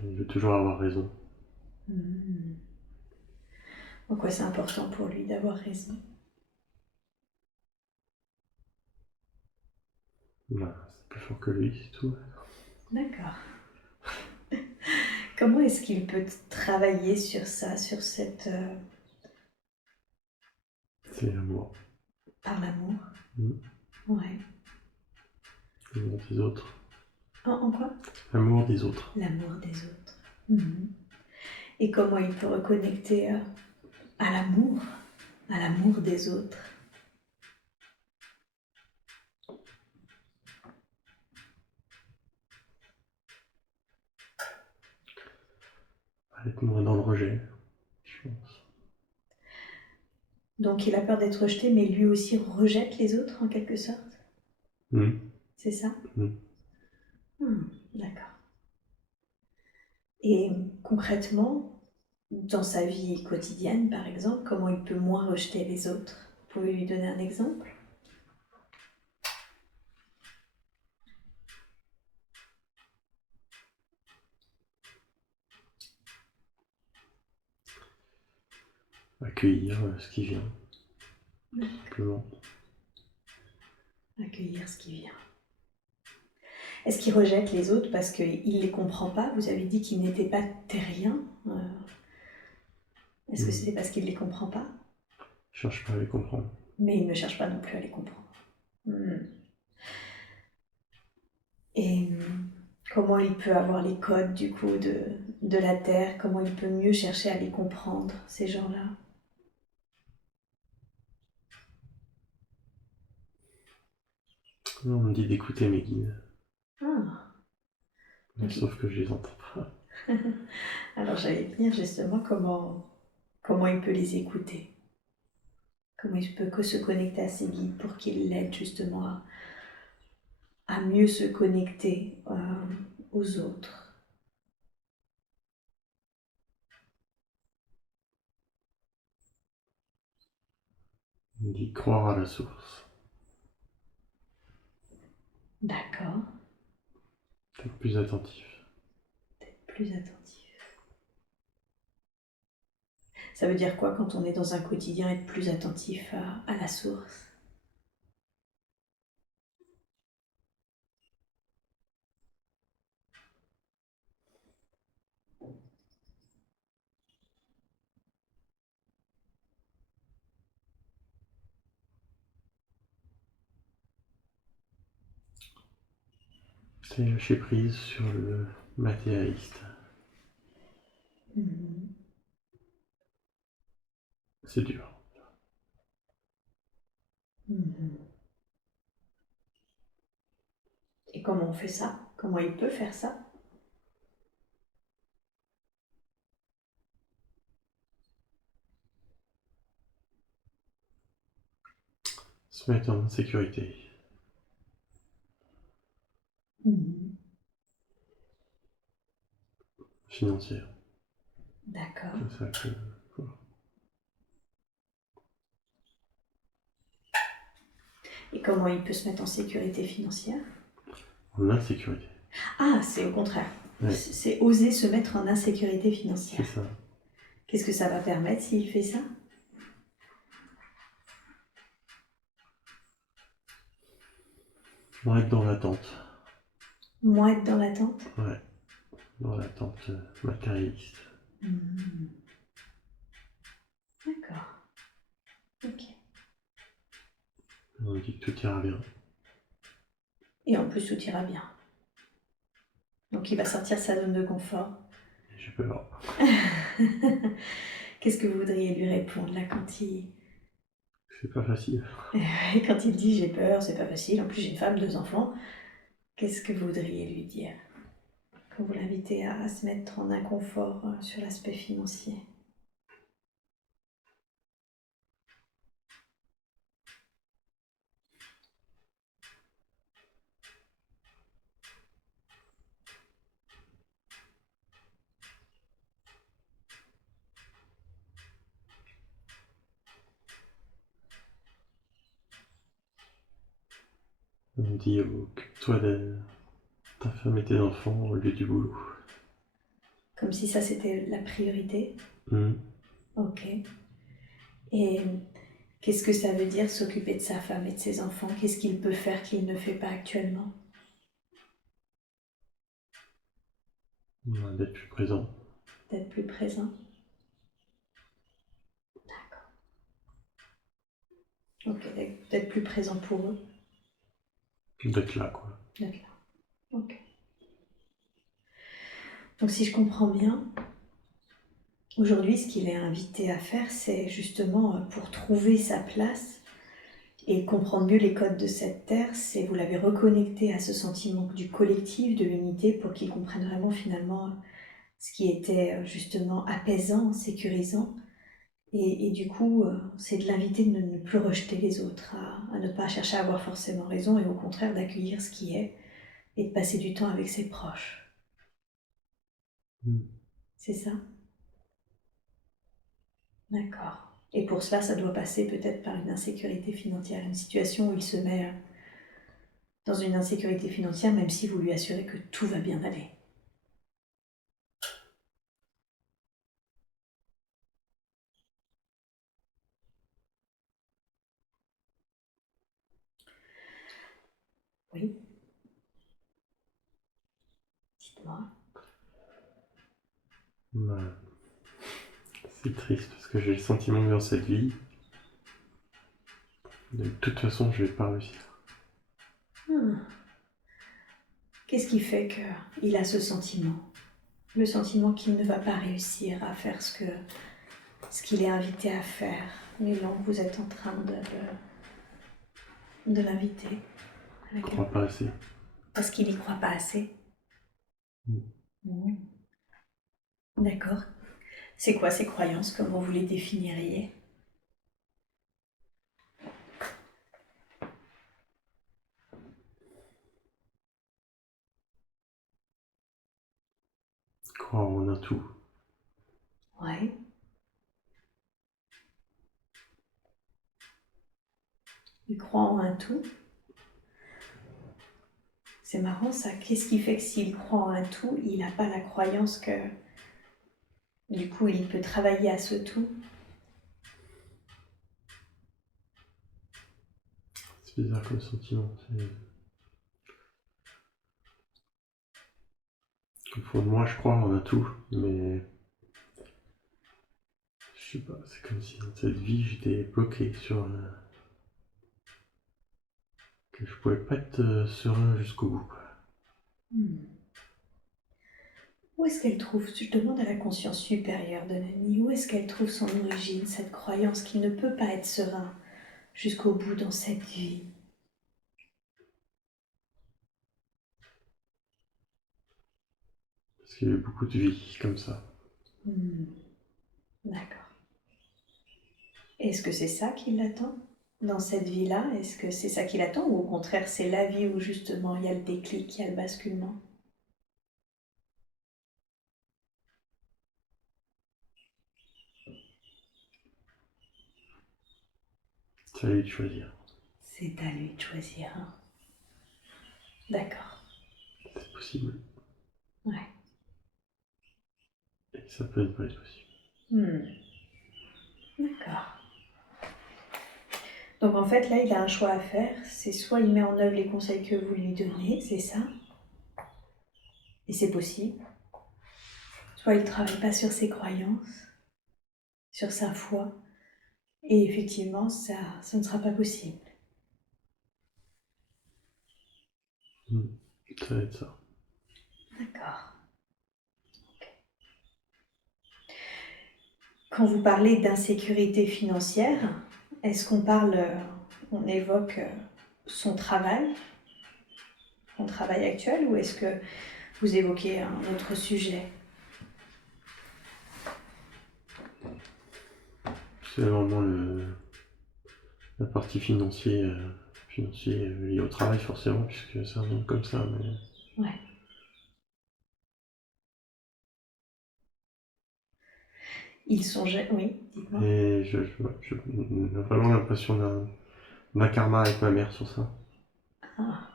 Il veut toujours avoir raison. Mhm. Pourquoi c'est important pour lui d'avoir raison? Voilà, c'est plus fort que lui, c'est tout. D'accord. Comment est-ce qu'il peut travailler sur ça, sur cette... C'est l'amour. par l'amour? Mmh. Ouais. L'amour des autres. En quoi? L'amour des autres. L'amour des autres. Mhm. Et comment il peut reconnecter à l'amour des autres? Être moins dans le rejet, je pense. Donc il a peur d'être rejeté, mais lui aussi rejette les autres en quelque sorte? Mmh. C'est ça? Mmh. D'accord. Et concrètement, dans sa vie quotidienne par exemple, comment il peut moins rejeter les autres? Vous pouvez lui donner un exemple? Accueillir ce qui vient, tout simplement. Accueillir ce qui vient. Est-ce qu'il rejette les autres parce qu'il ne les comprend pas? Vous avez dit qu'il n'était pas terrien. Est-ce que c'est parce qu'il ne les comprend pas? Je cherche pas à les comprendre. Mais il ne cherche pas non plus à les comprendre. Et comment il peut avoir les codes du coup de la Terre? Comment il peut mieux chercher à les comprendre, ces gens-là? On me dit d'écouter mes guides. Ah. Mais sauf que je les entends pas. Alors j'allais venir justement comment il peut les écouter. Comment il peut se connecter à ses guides pour qu'ils l'aident justement à mieux se connecter aux autres. On dit croire à la source. D'accord. Être plus attentif. Plus attentif. Ça veut dire quoi quand on est dans un quotidien, être plus attentif à la source? C'est lâcher prise sur le matérialiste. Mhm. C'est dur. Mhm. Et comment on fait ça? Comment il peut faire ça? Se mettre en sécurité. Mhm. Financière. D'accord. C'est ça que... Et comment il peut se mettre en sécurité financière? En insécurité. Ah, c'est au contraire. Ouais. C'est oser se mettre en insécurité financière. C'est ça. Qu'est-ce que ça va permettre s'il fait ça? Moins être dans l'attente. Moins être dans l'attente? Ouais. Dans l'attente matérialiste. Mhm. D'accord. Ok. On dit que tout ira bien. Et en plus, tout ira bien. Donc il va sortir sa zone de confort. Et j'ai peur. Qu'est-ce que vous voudriez lui répondre là quand il... C'est pas facile. quand il dit j'ai peur, c'est pas facile, en plus j'ai une femme, 2 enfants, qu'est-ce que vous voudriez lui dire quand vous l'invitez à se mettre en inconfort sur l'aspect financier? On dit occupe-toi de ta femme et tes enfants au lieu du boulot. Comme si ça c'était la priorité? Mhm. Ok. Et qu'est-ce que ça veut dire s'occuper de sa femme et de ses enfants? Qu'est-ce qu'il peut faire qu'il ne fait pas actuellement? D'être plus présent. D'être plus présent? D'accord. Ok, d'être plus présent pour eux. D'être là, quoi. D'être là. Ok. Donc si je comprends bien, aujourd'hui ce qu'il est invité à faire, c'est justement pour trouver sa place et comprendre mieux les codes de cette terre, c'est vous l'avez reconnecté à ce sentiment du collectif, de l'unité, pour qu'il comprenne vraiment finalement ce qui était justement apaisant, sécurisant. Et du coup, c'est de l'inviter de ne plus rejeter les autres, à ne pas chercher à avoir forcément raison et au contraire d'accueillir ce qui est et de passer du temps avec ses proches. Mhm. C'est ça? D'accord. Et pour cela, ça doit passer peut-être par une insécurité financière, une situation où il se met dans une insécurité financière, même si vous lui assurez que tout va bien aller. Oui, dites-moi. Bah, c'est triste parce que j'ai le sentiment que dans cette vie, de toute façon, je vais pas réussir. Qu'est-ce qui fait qu'il a ce sentiment? Le sentiment qu'il ne va pas réussir à faire ce qu'il est invité à faire. Et donc vous êtes en train de l'inviter. Je crois pas assez. Parce qu'il n'y croit pas assez. Mm. Mmh. D'accord. C'est quoi ces croyances? Comment vous les définiriez? Croire en un tout. Ouais. Il croit en un tout. C'est marrant ça. Qu'est-ce qui fait que s'il croit en un tout, il n'a pas la croyance que du coup il peut travailler à ce tout? C'est bizarre comme sentiment. Au fond de moi, je crois en un tout, mais je sais pas, c'est comme si dans cette vie j'étais bloqué sur que je pouvais pas être serein jusqu'au bout. Où est-ce qu'elle trouve, je demande à la conscience supérieure de Nani, où est-ce qu'elle trouve son origine, cette croyance qu'il ne peut pas être serein jusqu'au bout dans cette vie? Parce qu'il y a eu beaucoup de vies comme ça. D'accord. Est-ce que c'est ça qui l'attend dans cette vie-là? Est-ce que c'est ça qui l'attend ou au contraire c'est la vie où justement il y a le déclic, il y a le basculement? C'est à lui de choisir. C'est à lui de choisir. Hein. D'accord. C'est possible. Ouais. Et ça peut ne pas être possible. D'accord. Donc en fait là il a un choix à faire, c'est soit il met en œuvre les conseils que vous lui donnez, c'est ça, et c'est possible, soit il ne travaille pas sur ses croyances, sur sa foi, et effectivement ça ne sera pas possible. Ça va être ça. D'accord. Quand vous parlez d'insécurité financière, est-ce qu'on parle, on évoque son travail actuel, ou est-ce que vous évoquez un autre sujet? C'est vraiment la partie financière liée au travail forcément, puisque c'est un monde comme ça. Mais... Ouais. Ils sont jeunes, oui, dites-moi. Et j'ai vraiment l'impression d'un karma avec ma mère sur ça. Ah,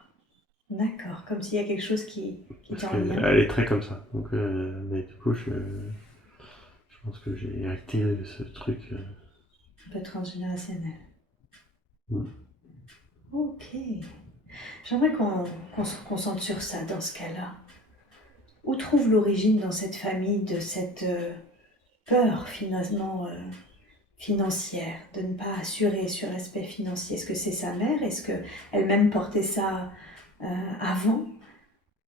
d'accord, comme s'il y a quelque chose qui est Parce en lien. qu'elle est très comme ça. Donc, mais du coup, je pense que j'ai hérité ce truc. Un peu transgénérationnel. Mm. Ok. J'aimerais qu'on se concentre sur ça dans ce cas-là. Où trouve l'origine dans cette famille de cette peur finalement financière, de ne pas assurer sur l'aspect financier? Est-ce que c'est sa mère? Est-ce qu'elle-même portait ça avant?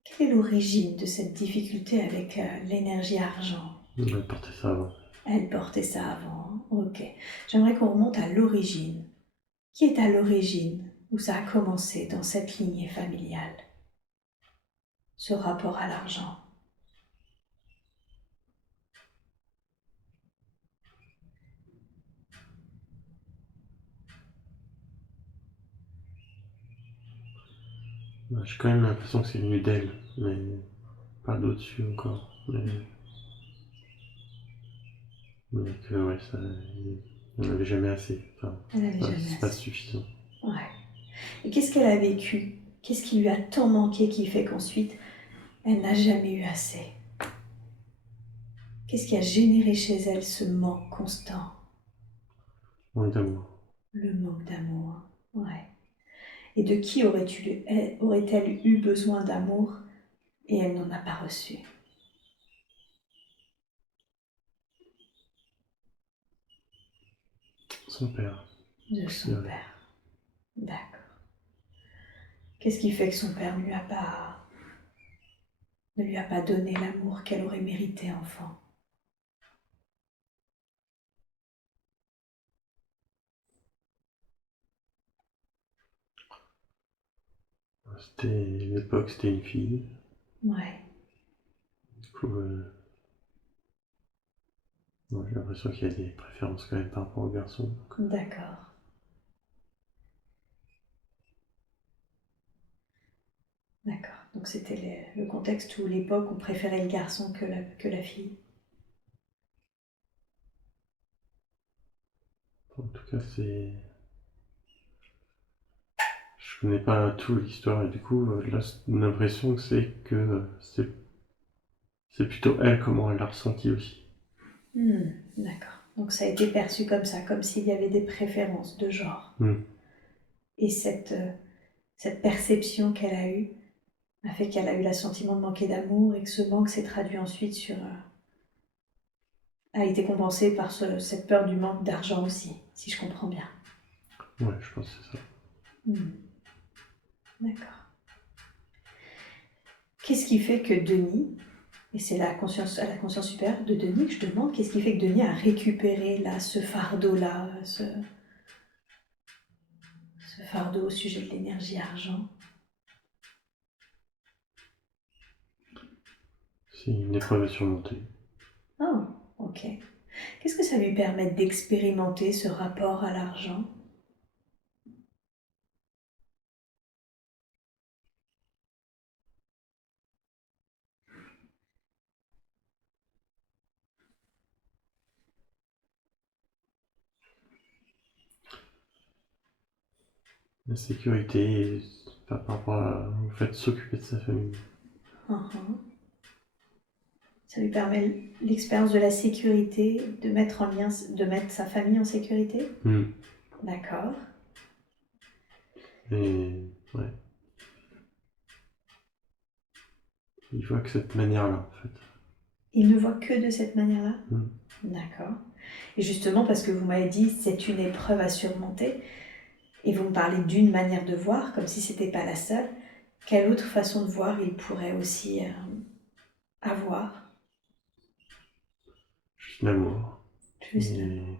Quelle est l'origine de cette difficulté avec l'énergie argent? Elle portait ça avant. Elle portait ça avant, hein. Ok. J'aimerais qu'on remonte à l'origine. Qui est à l'origine où ça a commencé dans cette lignée familiale? Ce rapport à l'argent. Bah, j'ai quand même l'impression que c'est venu d'elle, mais pas d'au-dessus encore. Mais que ouais, ça, il n'y en avait jamais assez. Enfin, Elle n'avait jamais c'est pas assez. suffisant. Ouais. Et qu'est-ce qu'elle a vécu? Qu'est-ce qui lui a tant manqué qui fait qu'ensuite, elle n'a jamais eu assez? Qu'est-ce qui a généré chez elle ce manque constant? Manque d'amour. Le manque d'amour. Ouais. Et de qui aurait-elle eu besoin d'amour et elle n'en a pas reçu? Son père. De son père. D'accord. Qu'est-ce qui fait que son père ne lui a pas donné l'amour qu'elle aurait mérité enfant? C'était l'époque, c'était une fille. Ouais. Du coup, bon, j'ai l'impression qu'il y a des préférences quand même par rapport aux garçons. D'accord. D'accord. Donc c'était le contexte où l'époque on préférait le garçon que la fille. En tout cas, c'est je n'ai pas tout l'histoire et du coup, là, l'impression que c'est plutôt elle, comment elle l'a ressenti aussi. D'accord. Donc ça a été perçu comme ça, comme s'il y avait des préférences de genre. Et cette perception qu'elle a eue a fait qu'elle a eu le sentiment de manquer d'amour et que ce manque s'est traduit ensuite a été compensé par cette peur du manque d'argent aussi, si je comprends bien. Ouais, je pense que c'est ça. D'accord. Qu'est-ce qui fait que Denis, et c'est à la conscience supérieure de Denis que je demande, qu'est-ce qui fait que Denis a récupéré là ce fardeau-là, ce fardeau au sujet de l'énergie argent? C'est une épreuve à surmonter. Oh, ok. Qu'est-ce que ça lui permet d'expérimenter ce rapport à l'argent? La sécurité par rapport au fait de s'occuper de sa famille. Ça lui permet l'expérience de la sécurité, de mettre sa famille en sécurité? D'accord. Et ouais. Il voit que cette manière-là, en fait. Il ne voit que de cette manière-là? Mm. D'accord. Et justement, parce que vous m'avez dit c'est une épreuve à surmonter, et vous me parlez d'une manière de voir, comme si c'était pas la seule, quelle autre façon de voir il pourrait aussi avoir? Juste l'amour. Juste l'amour.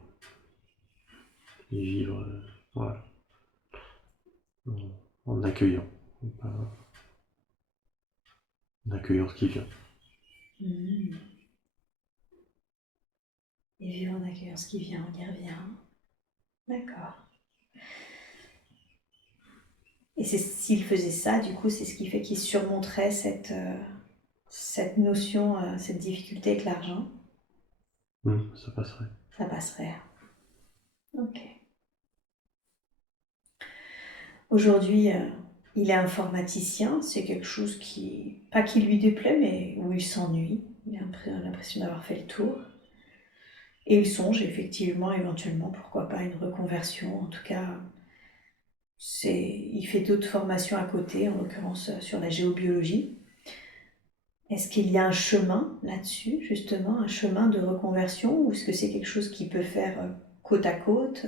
Et vivre, voilà, en accueillant. En accueillant ce qui vient. Et vivre en accueillant ce qui vient, on y revient. D'accord. Et s'il faisait ça, du coup, c'est ce qui fait qu'il surmonterait cette notion, cette difficulté avec l'argent. Ça passerait. Ça passerait. Ok. Aujourd'hui, il est informaticien. C'est quelque chose pas qui lui déplaît, mais où il s'ennuie. Il a l'impression d'avoir fait le tour. Et il songe effectivement, éventuellement, pourquoi pas une reconversion. En tout cas, il fait d'autres formations à côté, en l'occurrence sur la géobiologie. Est-ce qu'il y a un chemin là-dessus, justement, un chemin de reconversion, ou est-ce que c'est quelque chose qu'il peut faire côte à côte?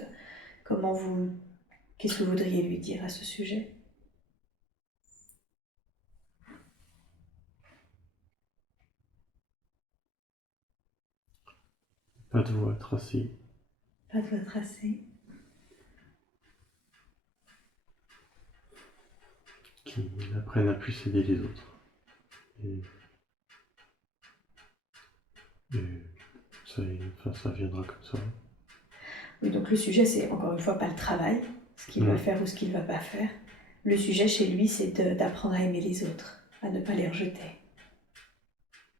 Qu'est-ce que vous voudriez lui dire à ce sujet? Pas de voie tracée. Pas de voie tracée. Qui apprennent à plus aider les autres. Et ça viendra comme ça. Oui, donc le sujet, c'est encore une fois pas le travail, ce qu'il va faire ou ce qu'il va pas faire. Le sujet chez lui, c'est d'apprendre à aimer les autres, à ne pas les rejeter,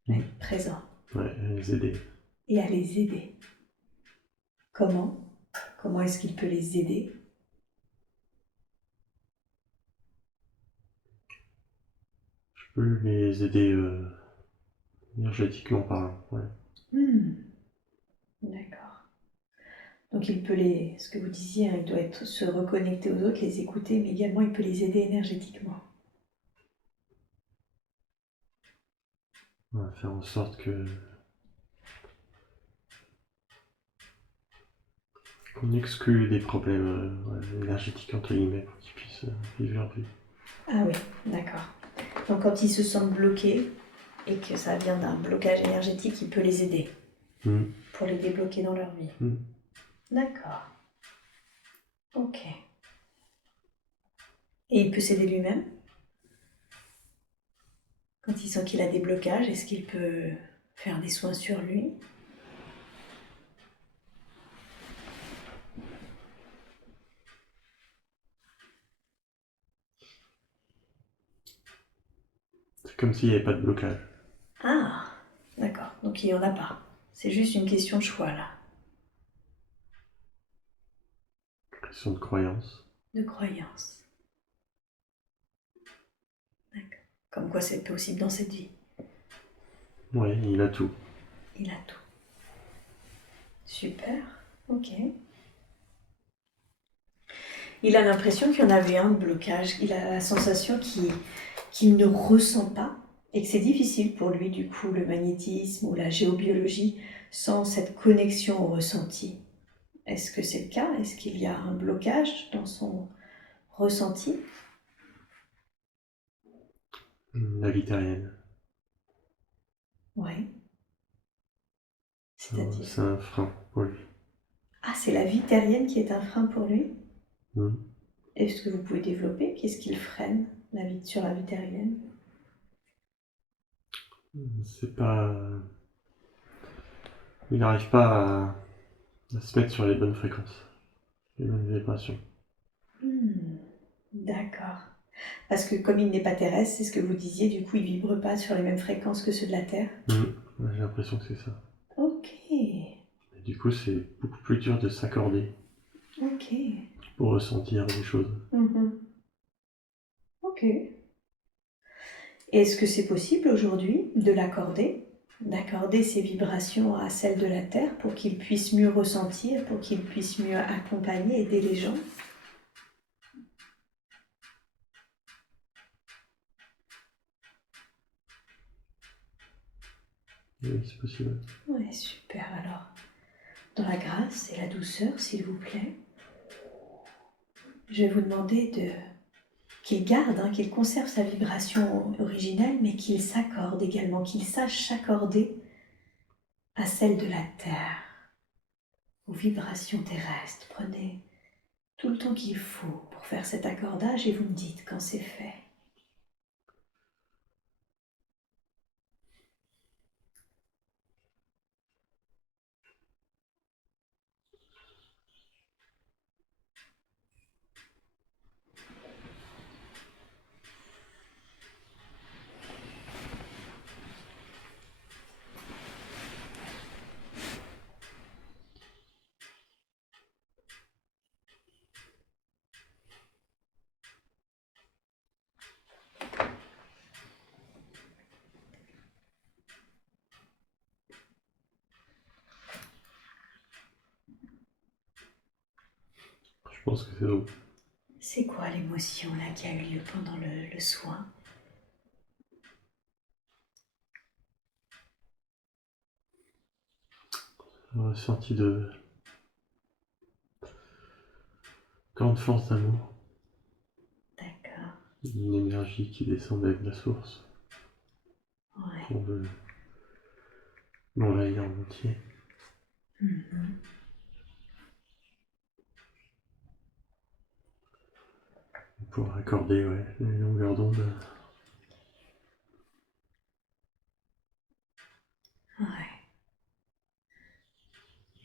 à être présent. Ouais, à les aider. Et à les aider. Comment? Comment est-ce qu'il peut les aider? Je peux les aider énergétiquement parlant, ouais. D'accord. Donc il peut ce que vous disiez, il doit se reconnecter aux autres, les écouter, mais également il peut les aider énergétiquement. On va faire en sorte qu'on exclue des problèmes énergétiques entre guillemets pour qu'ils puissent vivre leur vie. Ah oui, d'accord. Donc quand ils se sentent bloqués et que ça vient d'un blocage énergétique, il peut les aider pour les débloquer dans leur vie. D'accord. Ok. Et il peut s'aider lui-même? Quand il sent qu'il a des blocages, est-ce qu'il peut faire des soins sur lui? C'est comme s'il n'y avait pas de blocage. Ah, d'accord. Donc il n'y en a pas. C'est juste une question de choix là. Question de croyance. De croyance. Comme quoi c'est possible dans cette vie. Oui, il a tout. Il a tout. Super, ok. Il a l'impression qu'il y en avait un blocage. Il a la sensation qu'il ne ressent pas et que c'est difficile pour lui, du coup, le magnétisme ou la géobiologie sans cette connexion au ressenti. Est-ce que c'est le cas? Est-ce qu'il y a un blocage dans son ressenti? La vie terrienne. Oui. C'est-à-dire? C'est un frein pour lui. Ah, c'est la vie terrienne qui est un frein pour lui? Mm. Est-ce que vous pouvez développer? Qu'est-ce qu'il freine sur la vie terrienne? C'est pas... Il n'arrive pas à se mettre sur les bonnes fréquences, les bonnes vibrations. D'accord. Parce que comme il n'est pas terrestre, c'est ce que vous disiez, du coup il vibre pas sur les mêmes fréquences que ceux de la Terre. Ouais, j'ai l'impression que c'est ça. Ok. Et du coup, c'est beaucoup plus dur de s'accorder Ok. pour ressentir des choses. Ok. Est-ce que c'est possible aujourd'hui de l'accorder, d'accorder ses vibrations à celles de la Terre pour qu'il puisse mieux ressentir, pour qu'il puisse mieux accompagner, aider les gens? Oui, c'est possible. Ouais, super. Alors, dans la grâce et la douceur, s'il vous plaît, je vais vous demander qu'il garde, qu'il conserve sa vibration originelle, mais qu'il s'accorde également, qu'il sache s'accorder à celle de la Terre, aux vibrations terrestres. Prenez tout le temps qu'il faut pour faire cet accordage et vous me dites quand c'est fait. Je pense que c'est bon. C'est quoi l'émotion là qui a eu lieu pendant le soin? Un ressenti de grande force d'amour. D'accord. Une énergie qui descendait de la source. Ouais. On veut l'envahir en entier. Pour accorder les longueurs d'onde. Ouais.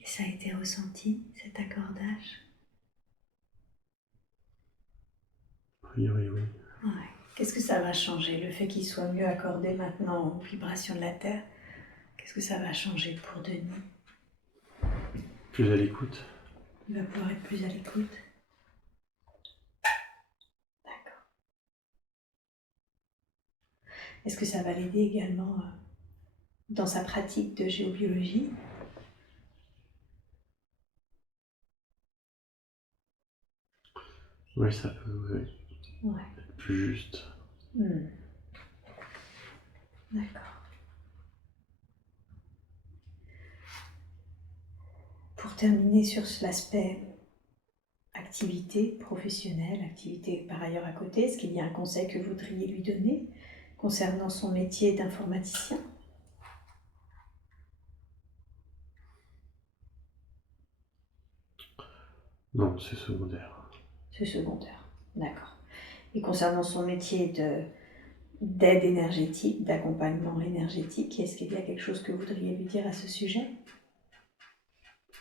Et ça a été ressenti, cet accordage? A priori, oui. Ouais. Qu'est-ce que ça va changer, le fait qu'il soit mieux accordé maintenant aux vibrations de la Terre? Qu'est-ce que ça va changer pour Denis? Plus à l'écoute. Il va pouvoir être plus à l'écoute. D'accord. Est-ce que ça va l'aider également dans sa pratique de géobiologie? Oui, ça peut Ouais. être plus juste. D'accord. Pour terminer sur l'aspect activité professionnelle, activité par ailleurs à côté, est-ce qu'il y a un conseil que vous voudriez lui donner concernant son métier d'informaticien? Non, c'est secondaire. C'est secondaire, d'accord. Et concernant son métier d'aide énergétique, d'accompagnement énergétique, est-ce qu'il y a quelque chose que vous voudriez lui dire à ce sujet?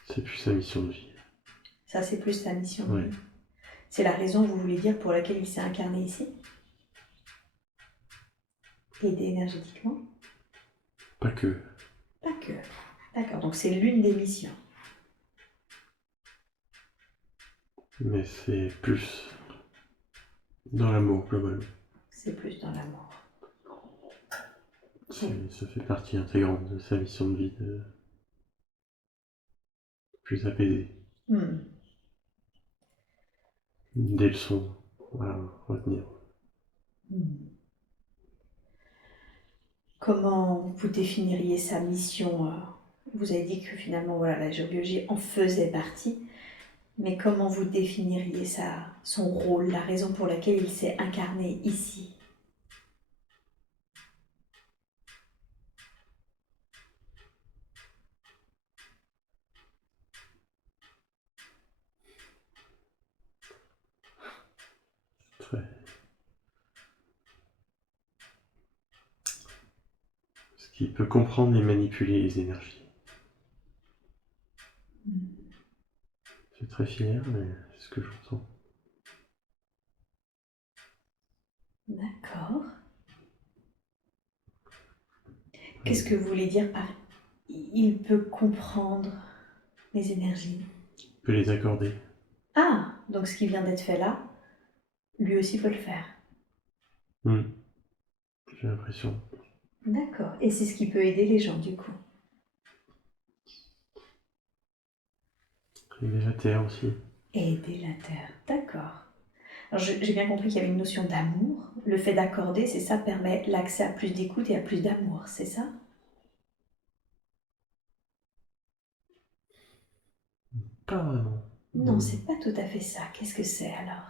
C'est plus sa mission de vie. Ça, c'est plus sa mission de Ouais. vie. C'est la raison, vous voulez dire, pour laquelle il s'est incarné ici? Aider énergétiquement? Pas que. Pas que. D'accord, donc c'est l'une des missions. Mais c'est plus dans l'amour, globalement. C'est plus dans l'amour. Ça fait partie intégrante de sa mission de vie de plus apaiser. Des leçons à retenir. Comment vous définiriez sa mission Vous avez dit que finalement, voilà, la géobiologie en faisait partie, mais comment vous définiriez son rôle, la raison pour laquelle il s'est incarné ici? Très. Parce qu'il peut comprendre et manipuler les énergies. Je suis très fier, mais c'est ce que je ressens. D'accord. Qu'est-ce que vous voulez dire par « il peut comprendre les énergies » ? Il peut les accorder. Ah, donc ce qui vient d'être fait là, lui aussi peut le faire. J'ai l'impression. D'accord. Et c'est ce qui peut aider les gens du coup. Aider la Terre aussi. Aider la Terre, d'accord. Alors j'ai bien compris qu'il y avait une notion d'amour. Le fait d'accorder, c'est ça, permet l'accès à plus d'écoute et à plus d'amour, c'est ça? Pas vraiment. Non, c'est pas tout à fait ça. Qu'est-ce que c'est alors?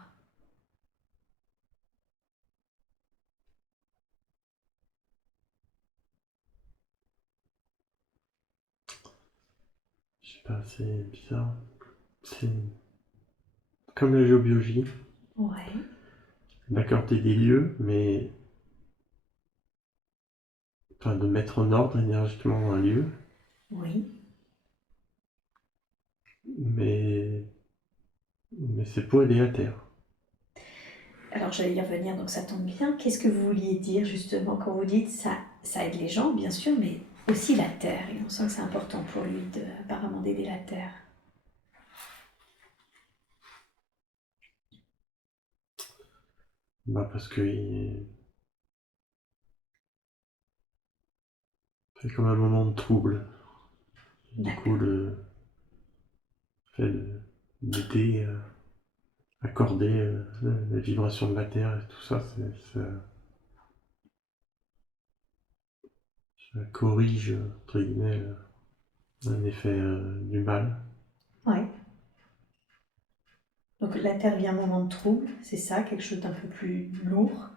Je sais pas, c'est bizarre. C'est comme la géobiologie. Ouais. D'accorder des lieux, mais enfin de mettre en ordre énergétiquement un lieu, Oui. mais c'est pour aider la Terre. Alors j'allais y revenir, donc ça tombe bien. Qu'est-ce que vous vouliez dire justement quand vous dites ça aide les gens, bien sûr, mais aussi la Terre. Et on sent que c'est important pour lui apparemment d'aider la Terre. Parce que c'est comme un moment de trouble. Du coup, le fait d'aider, accorder la vibration de la Terre et tout ça, ça corrige, entre guillemets, un effet du mal. Ouais. Donc la Terre vit un moment de trouble, c'est ça, quelque chose d'un peu plus lourd.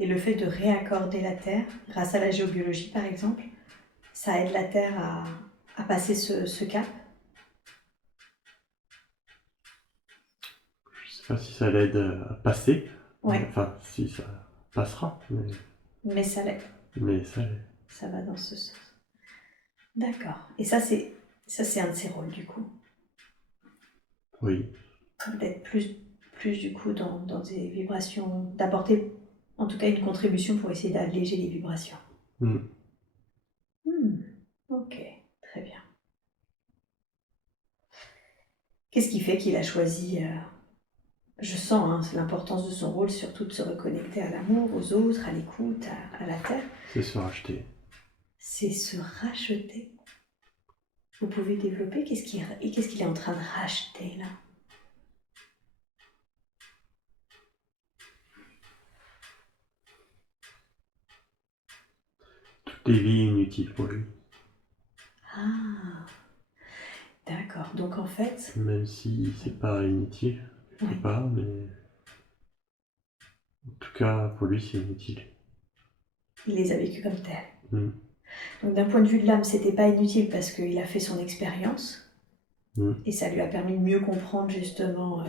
Et le fait de réaccorder la Terre, grâce à la géobiologie par exemple, ça aide la Terre à passer ce cap. Je sais pas si ça l'aide à passer. Ouais. Enfin, si ça passera, Mais ça l'aide. Mais ça l'aide. Ça va dans ce sens. D'accord. Et ça c'est un de ses rôles du coup. Oui. D'être plus du coup dans des vibrations, d'apporter en tout cas une contribution pour essayer d'alléger les vibrations. Ok, très bien. Qu'est-ce qui fait qu'il a choisi je sens l'importance de son rôle, surtout de se reconnecter à l'amour, aux autres, à l'écoute, à la terre. C'est se racheter. C'est se racheter. Vous pouvez développer qu'est-ce qu'il est en train de racheter là? Toutes les vies inutiles pour lui. Ah, d'accord. Donc en fait... Même si c'est pas inutile, quelque part, mais... En tout cas, pour lui, c'est inutile. Il les a vécus comme tels. Donc d'un point de vue de l'âme, c'était pas inutile parce qu'il a fait son expérience. Et ça lui a permis de mieux comprendre justement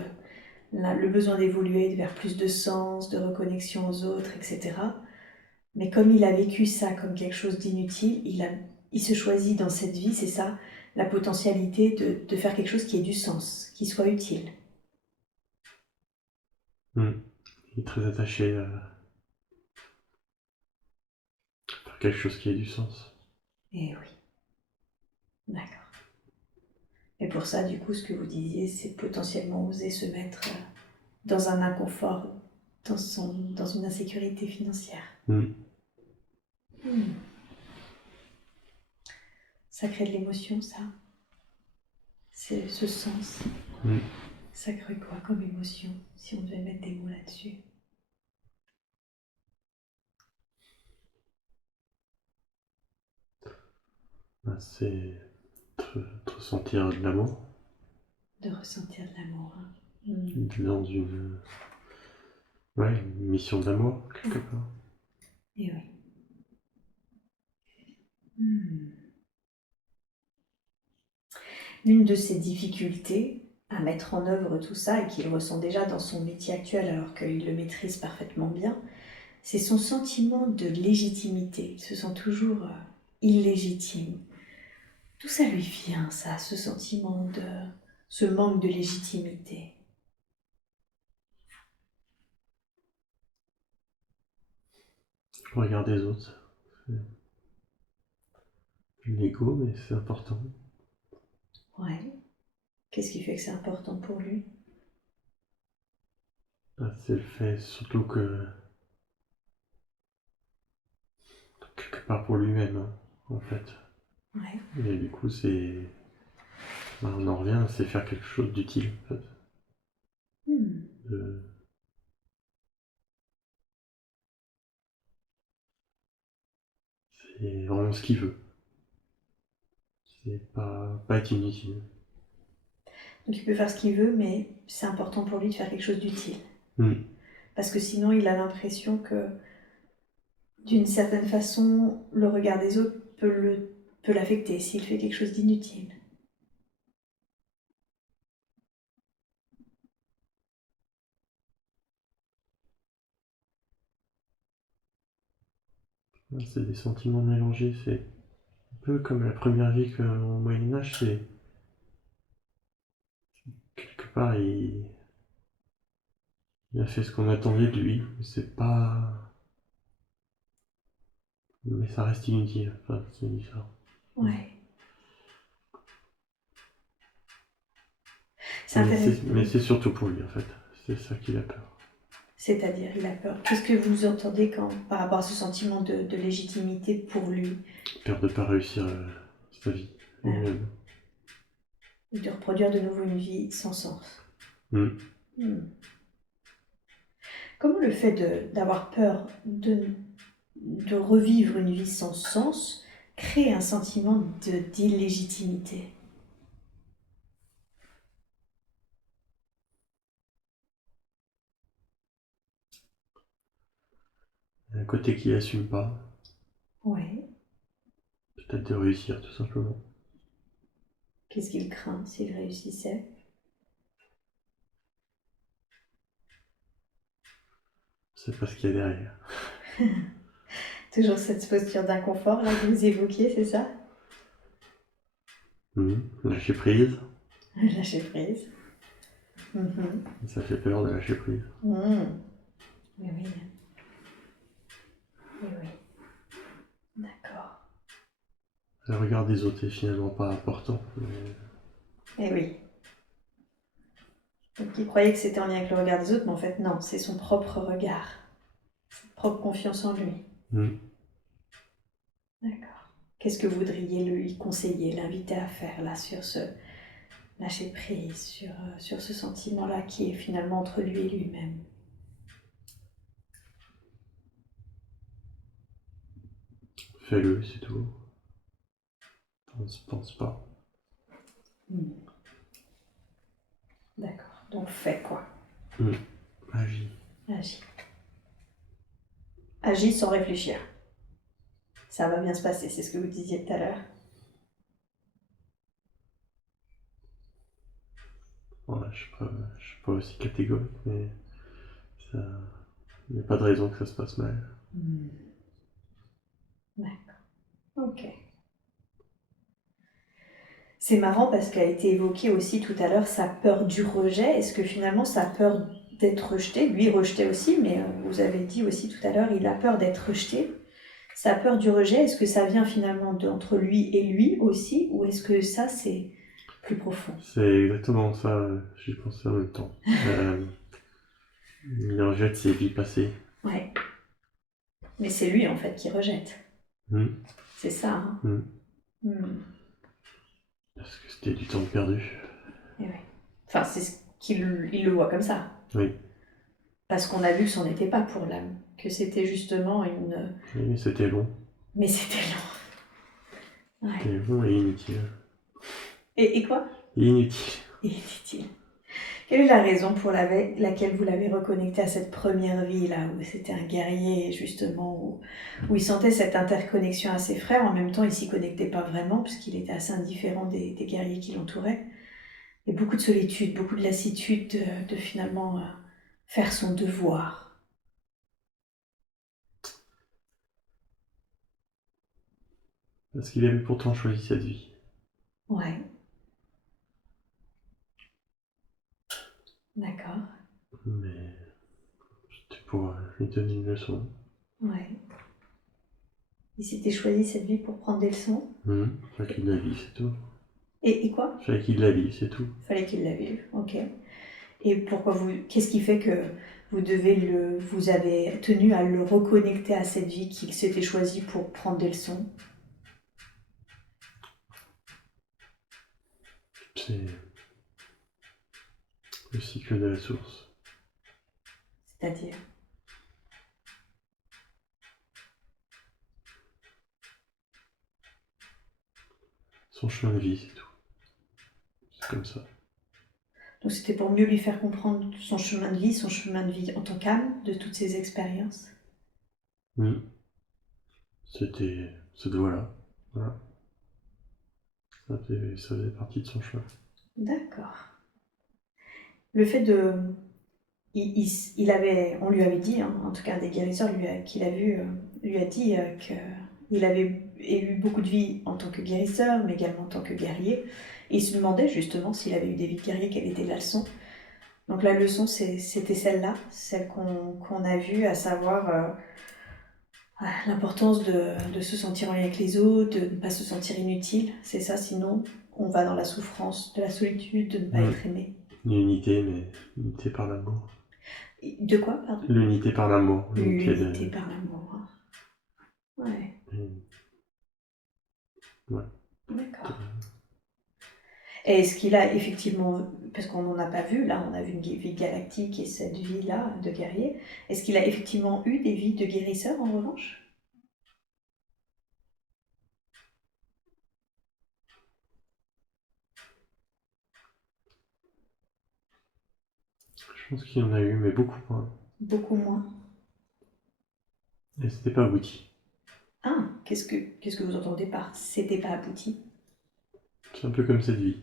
le besoin d'évoluer vers plus de sens, de reconnexion aux autres, etc. Mais comme il a vécu ça comme quelque chose d'inutile, il se choisit dans cette vie, c'est ça, la potentialité de faire quelque chose qui ait du sens, qui soit utile. Il est très attaché à faire quelque chose qui ait du sens. Eh oui. D'accord. Et pour ça, du coup, ce que vous disiez, c'est potentiellement oser se mettre dans un inconfort, dans une insécurité financière. Ça crée de l'émotion, ça. C'est ce sens. Ça crée quoi comme émotion, si on devait mettre des mots là-dessus? C'est de ressentir de l'amour. De ressentir de l'amour. Hein. Dans une mission d'amour, quelque part. Et oui. L'une de ses difficultés à mettre en œuvre tout ça, et qu'il ressent déjà dans son métier actuel alors qu'il le maîtrise parfaitement bien, c'est son sentiment de légitimité. Il se sent toujours illégitime. D'où ça lui vient, ça, ce sentiment ce manque de légitimité? Le regard des autres. L'ego, mais c'est important. Ouais. Qu'est-ce qui fait que c'est important pour lui? C'est le fait surtout que, quelque part pour lui-même, hein, en fait. Ouais. Et du coup, on en revient, c'est faire quelque chose d'utile, en fait. C'est vraiment ce qu'il veut. C'est pas être inutile. Donc il peut faire ce qu'il veut, mais c'est important pour lui de faire quelque chose d'utile. Parce que sinon, il a l'impression que, d'une certaine façon, le regard des autres peut l'affecter s'il fait quelque chose d'inutile. C'est des sentiments mélangés, c'est un peu comme la première vie qu'au Moyen-Âge, c'est quelque part il a fait ce qu'on attendait de lui, c'est pas. Mais ça reste inutile, enfin c'est différent. Ouais. Mais c'est surtout pour lui en fait, c'est ça qu'il a peur. C'est-à-dire, il a peur. Qu'est-ce que vous entendez par rapport à ce sentiment de légitimité pour lui? Peur de ne pas réussir sa vie. Et de reproduire de nouveau une vie sans sens. Comment le fait d'avoir peur de revivre une vie sans sens crée un sentiment d'illégitimité? Un côté qu'il assume pas. Ouais. Peut-être de réussir tout simplement. Qu'est-ce qu'il craint s'il réussissait? C'est pas ce qu'il y a derrière. Toujours cette posture d'inconfort là que vous évoquiez, c'est ça? Lâcher prise. Lâcher prise. Ça fait peur de lâcher prise. Oui, oui. Oui, oui. D'accord. Le regard des autres est finalement pas important. Eh oui. Donc il croyait que c'était en lien avec le regard des autres, mais en fait non, c'est son propre regard. Sa propre confiance en lui. D'accord. Qu'est-ce que vous voudriez lui conseiller, l'inviter à faire là sur ce lâcher prise, sur ce sentiment-là qui est finalement entre lui et lui-même? Fais-le, c'est tout. Pense pas. D'accord. Donc fais quoi? Agis. Agis sans réfléchir. Ça va bien se passer, c'est ce que vous disiez tout à l'heure. Voilà, je suis pas aussi catégorique, mais il n'y a pas de raison que ça se passe mal. D'accord. Ok. C'est marrant parce qu'a été évoquée aussi tout à l'heure sa peur du rejet. Est-ce que finalement sa peur d'être rejeté, lui rejeté aussi, mais vous avez dit aussi tout à l'heure, il a peur d'être rejeté. Sa peur du rejet, est-ce que ça vient finalement entre lui et lui aussi, ou est-ce que ça c'est plus profond? C'est exactement ça, j'y pensais en même temps. Il rejette ses vies passées. Ouais. Mais c'est lui en fait qui rejette. C'est ça, hein? Parce que c'était du temps perdu. Et ouais. Enfin, c'est ce qu'il il le voit comme ça. Oui. Parce qu'on a vu que c'en était pas pour l'âme. Que c'était justement une... Oui, mais c'était long. Mais c'était long. Ouais. C'était long et inutile. Et quoi? Inutile. Et inutile. Quelle est la raison pour laquelle vous l'avez reconnecté à cette première vie là, où c'était un guerrier justement, où il sentait cette interconnexion à ses frères, en même temps il s'y connectait pas vraiment, puisqu'il était assez indifférent des guerriers qui l'entouraient. Et beaucoup de solitude, beaucoup de lassitude de finalement faire son devoir. Parce qu'il avait pourtant choisi cette vie. Ouais. D'accord. Mais c'était pour lui donner une leçon. Ouais. Il s'était choisi cette vie pour prendre des leçons. Fallait qu'il la vive, c'est tout. Et quoi? Fallait qu'il la vive, c'est tout. Fallait qu'il la vive, ok. Et pourquoi qu'est-ce qui fait que vous avez tenu à le reconnecter à cette vie qu'il s'était choisi pour prendre des leçons? C'est le cycle de la source. C'est-à-dire? Son chemin de vie, c'est tout. C'est comme ça. Donc c'était pour mieux lui faire comprendre son chemin de vie en tant qu'âme, de toutes ses expériences. C'était cette voie-là. Voilà. Ça faisait partie de son chemin. D'accord. Le fait de... on lui avait dit, hein, en tout cas un des guérisseurs qu'il a vu, lui a dit qu'il avait eu beaucoup de vies en tant que guérisseur, mais également en tant que guerrier. Et il se demandait justement s'il avait eu des vies de guerrier, quelle était la leçon. Donc la leçon, c'était celle-là, celle qu'on a vue, à savoir l'importance de se sentir en lien avec les autres, de ne pas se sentir inutile. C'est ça, sinon on va dans la souffrance, de la solitude, de ne pas être aimé. L'unité, mais l'unité par l'amour. De quoi, pardon? L'unité par l'amour. L'unité par l'amour. Ouais. Ouais. D'accord. Et est-ce qu'il a effectivement, parce qu'on n'en a pas vu, là on a vu une vie galactique et cette vie-là de guerrier, est-ce qu'il a effectivement eu des vies de guérisseur en revanche? Je pense qu'il y en a eu, mais beaucoup moins. Beaucoup moins. Et c'était pas abouti. Ah, qu'est-ce que vous entendez par c'était pas abouti? C'est un peu comme cette vie.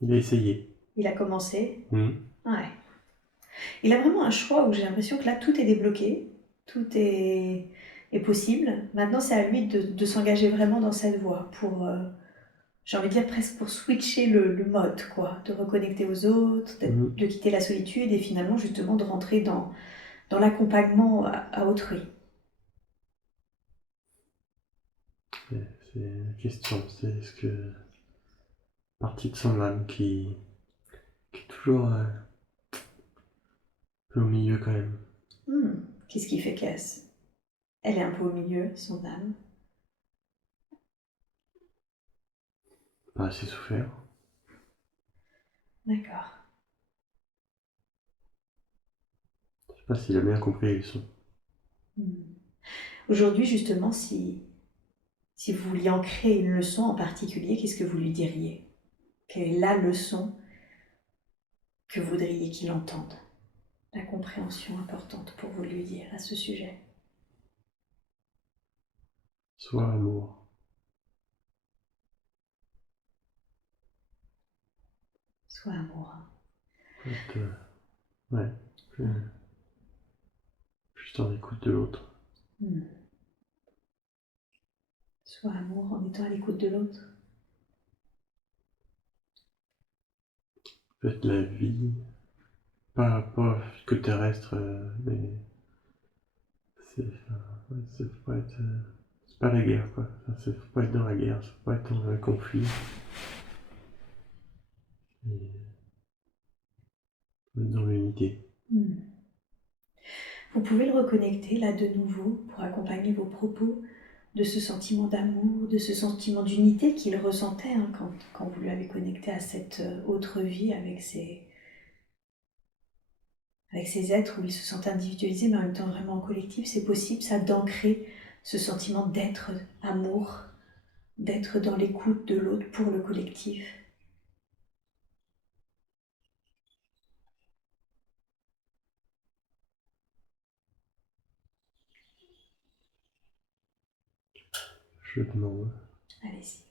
Il a essayé. Il a commencé. Ouais. Il a vraiment un choix où j'ai l'impression que là tout est débloqué, tout est possible. Maintenant c'est à lui de s'engager vraiment dans cette voie pour, j'ai envie de dire presque pour switcher le mode, quoi, de reconnecter aux autres, de quitter la solitude et finalement justement de rentrer dans l'accompagnement à autrui. C'est la question, c'est est-ce que partie de son âme qui est toujours un peu au milieu quand même. Qu'est-ce qui fait qu'elle est un peu au milieu, son âme? Pas assez souffert. D'accord. Je sais pas s'il a bien compris les leçons. Aujourd'hui justement, si vous vouliez en créer une leçon en particulier, qu'est-ce que vous lui diriez? Quelle est la leçon que vous voudriez qu'il entende? La compréhension importante pour vous lui dire à ce sujet. Soit amour. Sois amoureux. En fait, ouais. Juste en écoute de l'autre. Sois amour en étant à l'écoute de l'autre. En fait, la vie, pas que terrestre, mais c'est pas être. C'est pas la guerre, quoi. C'est faut pas être dans la guerre, faut pas être dans un conflit. Et faut être dans l'unité. Vous pouvez le reconnecter là de nouveau pour accompagner vos propos de ce sentiment d'amour, de ce sentiment d'unité qu'il ressentait hein, quand vous l'avez connecté à cette autre vie avec ces êtres où il se sent individualisé mais en même temps vraiment en collectif. C'est possible ça d'ancrer ce sentiment d'être amour, d'être dans l'écoute de l'autre pour le collectif. Je demande. Allez-y.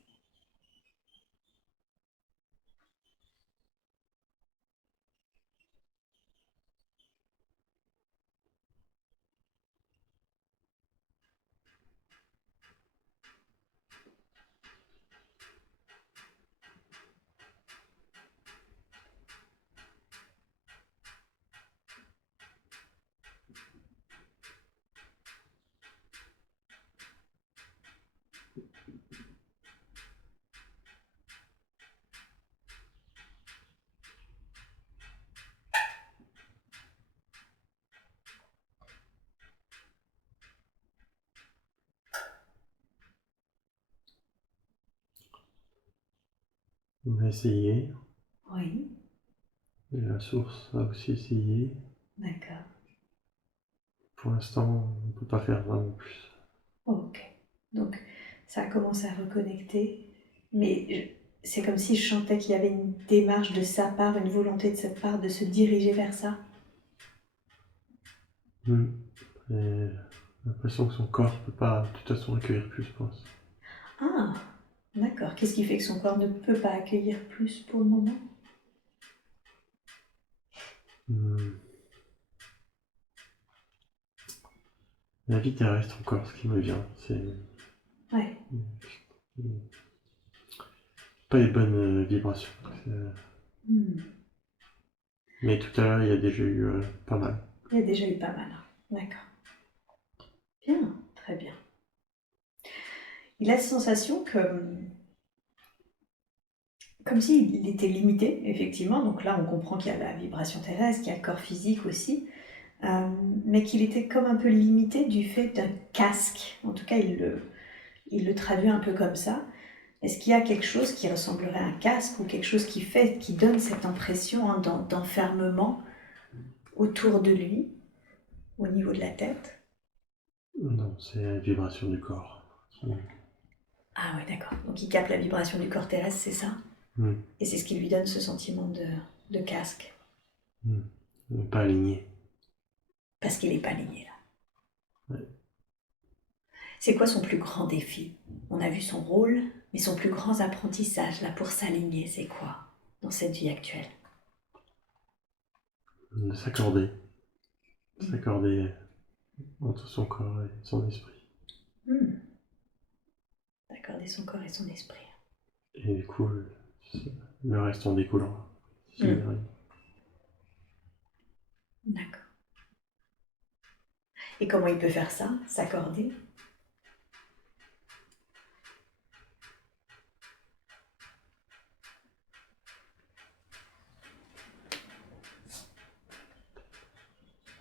On a essayé. Oui. Et la source a aussi essayé. D'accord. Pour l'instant, on ne peut pas faire vraiment plus. Ok. Donc, ça a commencé à reconnecter, mais c'est comme si je sentais qu'il y avait une démarche de sa part, une volonté de cette part de se diriger vers ça. Et l'impression que son corps ne peut pas de toute façon accueillir plus, je pense. Ah, d'accord. Qu'est-ce qui fait que son corps ne peut pas accueillir plus pour le moment? La vie terrestre encore, ce qui me vient, c'est Ouais. pas les bonnes vibrations. Mais tout à l'heure, il y a déjà eu pas mal. Il y a déjà eu pas mal. D'accord. Bien, très bien. Il a la sensation que, comme s'il était limité, effectivement, donc là on comprend qu'il y a la vibration terrestre, qu'il y a le corps physique aussi, mais qu'il était comme un peu limité du fait d'un casque. En tout cas, il le traduit un peu comme ça. Est-ce qu'il y a quelque chose qui ressemblerait à un casque ou quelque chose qui donne cette impression hein, d'enfermement autour de lui, au niveau de la tête? Non, c'est la vibration du corps. Ah ouais, d'accord. Donc il capte la vibration du corps terrestre, c'est ça? Et c'est ce qui lui donne ce sentiment de casque. Pas aligné. Parce qu'il n'est pas aligné là. Ouais. C'est quoi son plus grand défi? On a vu son rôle, mais son plus grand apprentissage là pour s'aligner, c'est quoi dans cette vie actuelle? De s'accorder. S'accorder entre son corps et son esprit. D'accorder son corps et son esprit. Et du coup, le reste en découlera. S'il y arrive. D'accord. Et comment il peut faire ça? S'accorder?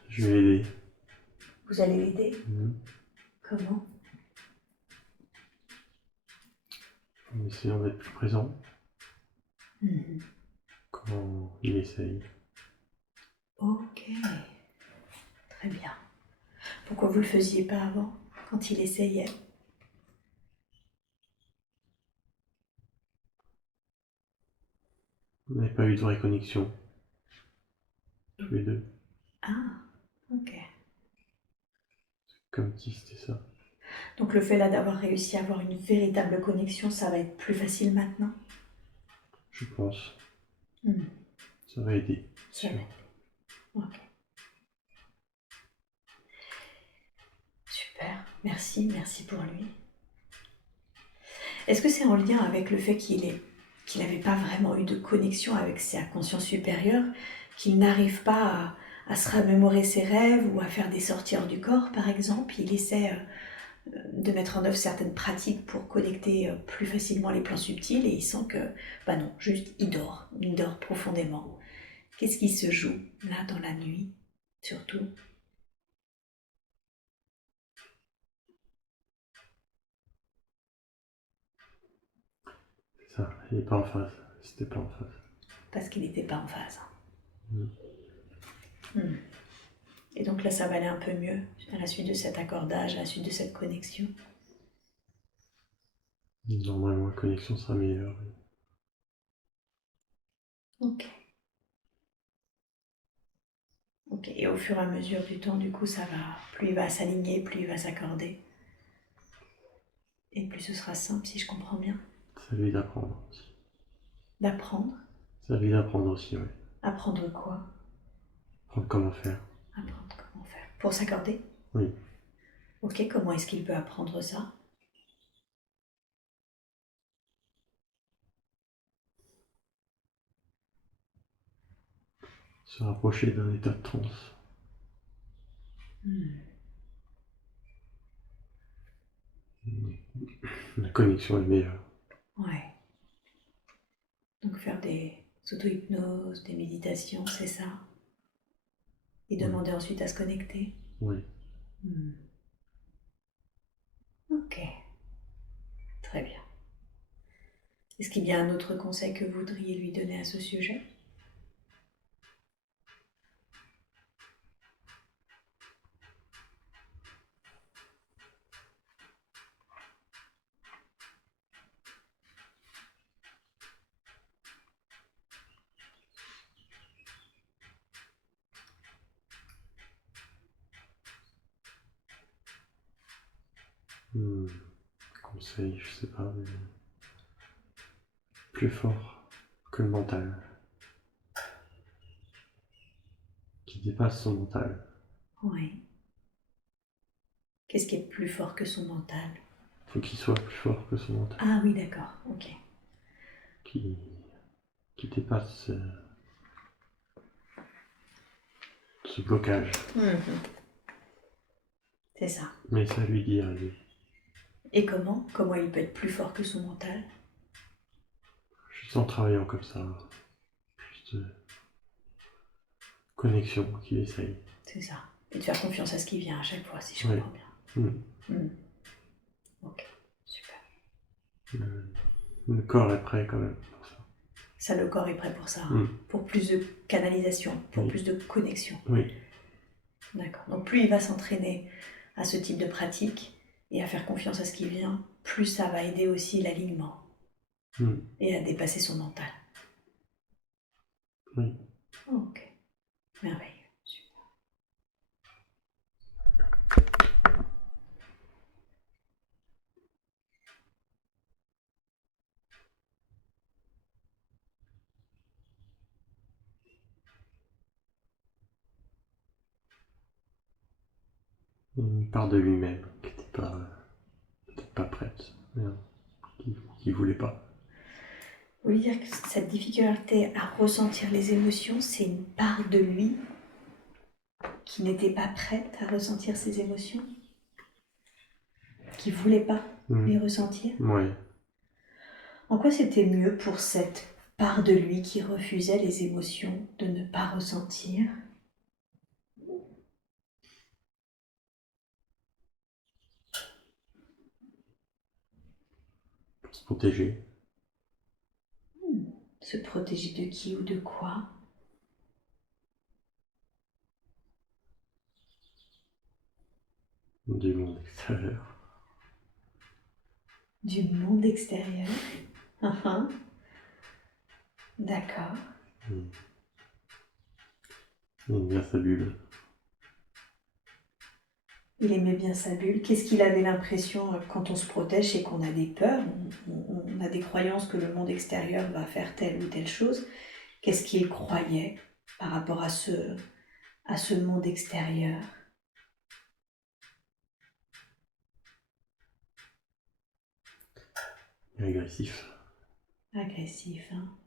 Je vais l'aider. Vous allez l'aider? Comment? En essayant d'être plus présent. Quand il essaye. Ok. Très bien. Pourquoi vous ne le faisiez pas avant, quand il essayait? On n'avait pas eu de vraie connexion. Tous les deux. Ah, ok. Comme si c'était ça. Donc le fait là d'avoir réussi à avoir une véritable connexion, ça va être plus facile maintenant? Je pense. Ça va aider. Ça va aider. Ok. Super, merci pour lui. Est-ce que c'est en lien avec le fait qu'il n'avait pas vraiment eu de connexion avec sa conscience supérieure, qu'il n'arrive pas à se remémorer ses rêves ou à faire des sorties hors du corps, par exemple? Il essaie de mettre en œuvre certaines pratiques pour connecter plus facilement les plans subtils et il sent que, bah non, juste il dort profondément. Qu'est-ce qui se joue là dans la nuit, surtout? ça, il n'est pas en phase. C'était pas en phase. Parce qu'il n'était pas en phase. Mm. Hmm. Et donc là, ça va aller un peu mieux à la suite de cet accordage, à la suite de cette connexion. Normalement, la connexion sera meilleure. Ok. Ok. Et au fur et à mesure du temps, du coup, ça va. Plus il va s'aligner, plus il va s'accorder. Et plus ce sera simple, si je comprends bien. C'est à lui d'apprendre aussi. D'apprendre. C'est à lui d'apprendre aussi, oui. Apprendre quoi? Apprendre comment faire. Apprendre comment faire. Pour s'accorder? Oui. Ok, comment est-ce qu'il peut apprendre ça? Se rapprocher d'un état de transe. La connexion est meilleure. Ouais. Donc faire des auto-hypnoses, des méditations, c'est ça? Et demander ensuite à se connecter? Oui. Ok. Très bien. Est-ce qu'il y a un autre conseil que vous voudriez lui donner à ce sujet? Conseil, je sais pas, mais plus fort que le mental. Qui dépasse son mental. Oui. Qu'est-ce qui est plus fort que son mental? Faut qu'il soit plus fort que son mental. Ah oui, d'accord, ok. Qui dépasse ce blocage. C'est ça. Mais ça lui dit à lui. Et comment? Comment il peut être plus fort que son mental? Juste en travaillant comme ça. Juste connexion qu'il essaye. C'est ça. Et de faire confiance à ce qui vient à chaque fois, si je comprends bien. Ok, super. Le corps est prêt quand même pour ça. Ça, le corps est prêt pour ça, hein. Pour plus de canalisation, pour plus de connexion. Oui. D'accord. Donc plus il va s'entraîner à ce type de pratique et à faire confiance à ce qui vient, plus ça va aider aussi l'alignement et à dépasser son mental. Oui. Ok. Merveilleux. Super. Une part de lui-même qui n'était peut-être pas prête, qui voulait pas. Vous voulez dire que cette difficulté à ressentir les émotions, c'est une part de lui qui n'était pas prête à ressentir ses émotions? Qui ne voulait pas les ressentir? Oui. En quoi c'était mieux pour cette part de lui qui refusait les émotions de ne pas ressentir? Pour se protéger. Se protéger de qui ou de quoi? Du monde extérieur. Du monde extérieur? D'accord. Il aime bien sa bulle. Il aimait bien sa bulle. Qu'est-ce qu'il avait l'impression quand on se protège, c'est qu'on a des peurs, on a des croyances que le monde extérieur va faire telle ou telle chose. Qu'est-ce qu'il croyait par rapport à ce monde extérieur? Agressif. Agressif, hein?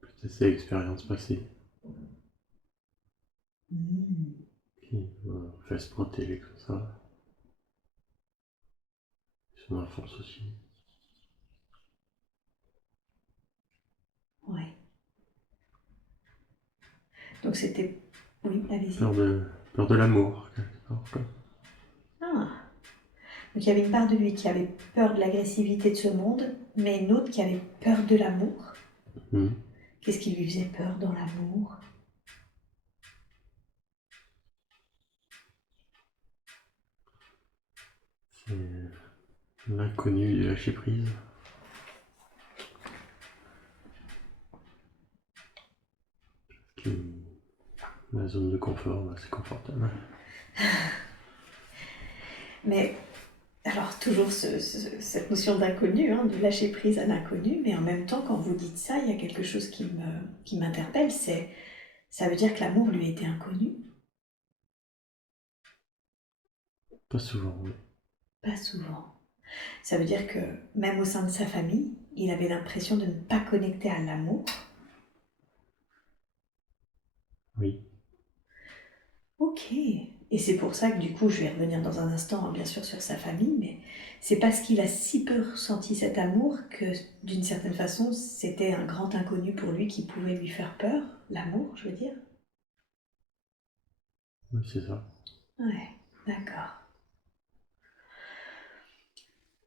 Peut-être ses expériences passées. Qui fait se protéger comme ça. Son enfance aussi. Ouais. Donc c'était... Oui, allez-y. Peur de l'amour. Ah. Donc il y avait une part de lui qui avait peur de l'agressivité de ce monde mais une autre qui avait peur de l'amour. Hmm. Qu'est-ce qui lui faisait peur dans l'amour? C'est l'inconnu du lâcher prise. La zone de confort, c'est confortable. Mais alors toujours cette notion d'inconnu, hein, de lâcher prise à l'inconnu, mais en même temps quand vous dites ça, il y a quelque chose qui m'interpelle, ça veut dire que l'amour lui était inconnu? Pas souvent, oui. Pas souvent. Ça veut dire que même au sein de sa famille, il avait l'impression de ne pas connecter à l'amour. Oui. Ok. Et c'est pour ça que du coup, je vais revenir dans un instant, hein, bien sûr, sur sa famille, mais c'est parce qu'il a si peu ressenti cet amour que, d'une certaine façon, c'était un grand inconnu pour lui qui pouvait lui faire peur, l'amour, je veux dire. Oui, c'est ça. Ouais, d'accord.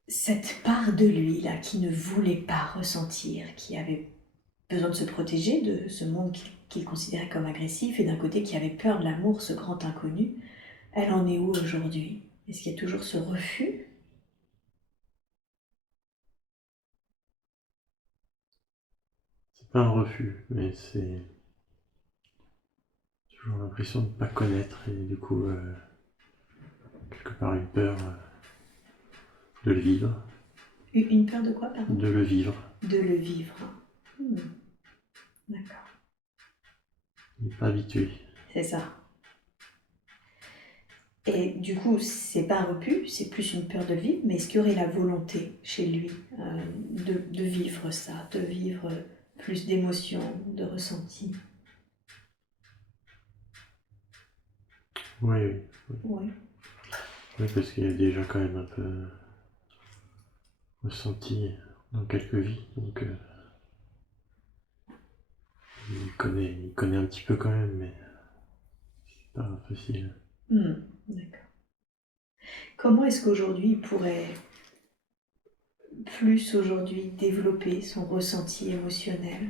Cette part de lui, là, qui ne voulait pas ressentir, qui avait besoin de se protéger de ce monde qu'il considérait comme agressif, et d'un côté qui avait peur de l'amour, ce grand inconnu, elle en est où aujourd'hui? Est-ce qu'il y a toujours ce refus? C'est pas un refus, mais c'est toujours l'impression de ne pas connaître et du coup, quelque part une peur de le vivre. Une peur de quoi, pardon? De le vivre. De le vivre. D'accord. Il n'est pas habitué. C'est ça. Et du coup, c'est pas un refus, c'est plus une peur de le vivre, mais est-ce qu'il y aurait la volonté chez lui de vivre ça, de vivre plus d'émotions, de ressentis? Oui, oui. Oui. Oui, parce qu'il y a déjà quand même un peu ressenti dans quelques vies, donc il connaît un petit peu quand même, mais c'est pas facile. D'accord. Comment est-ce qu'aujourd'hui il pourrait plus aujourd'hui développer son ressenti émotionnel?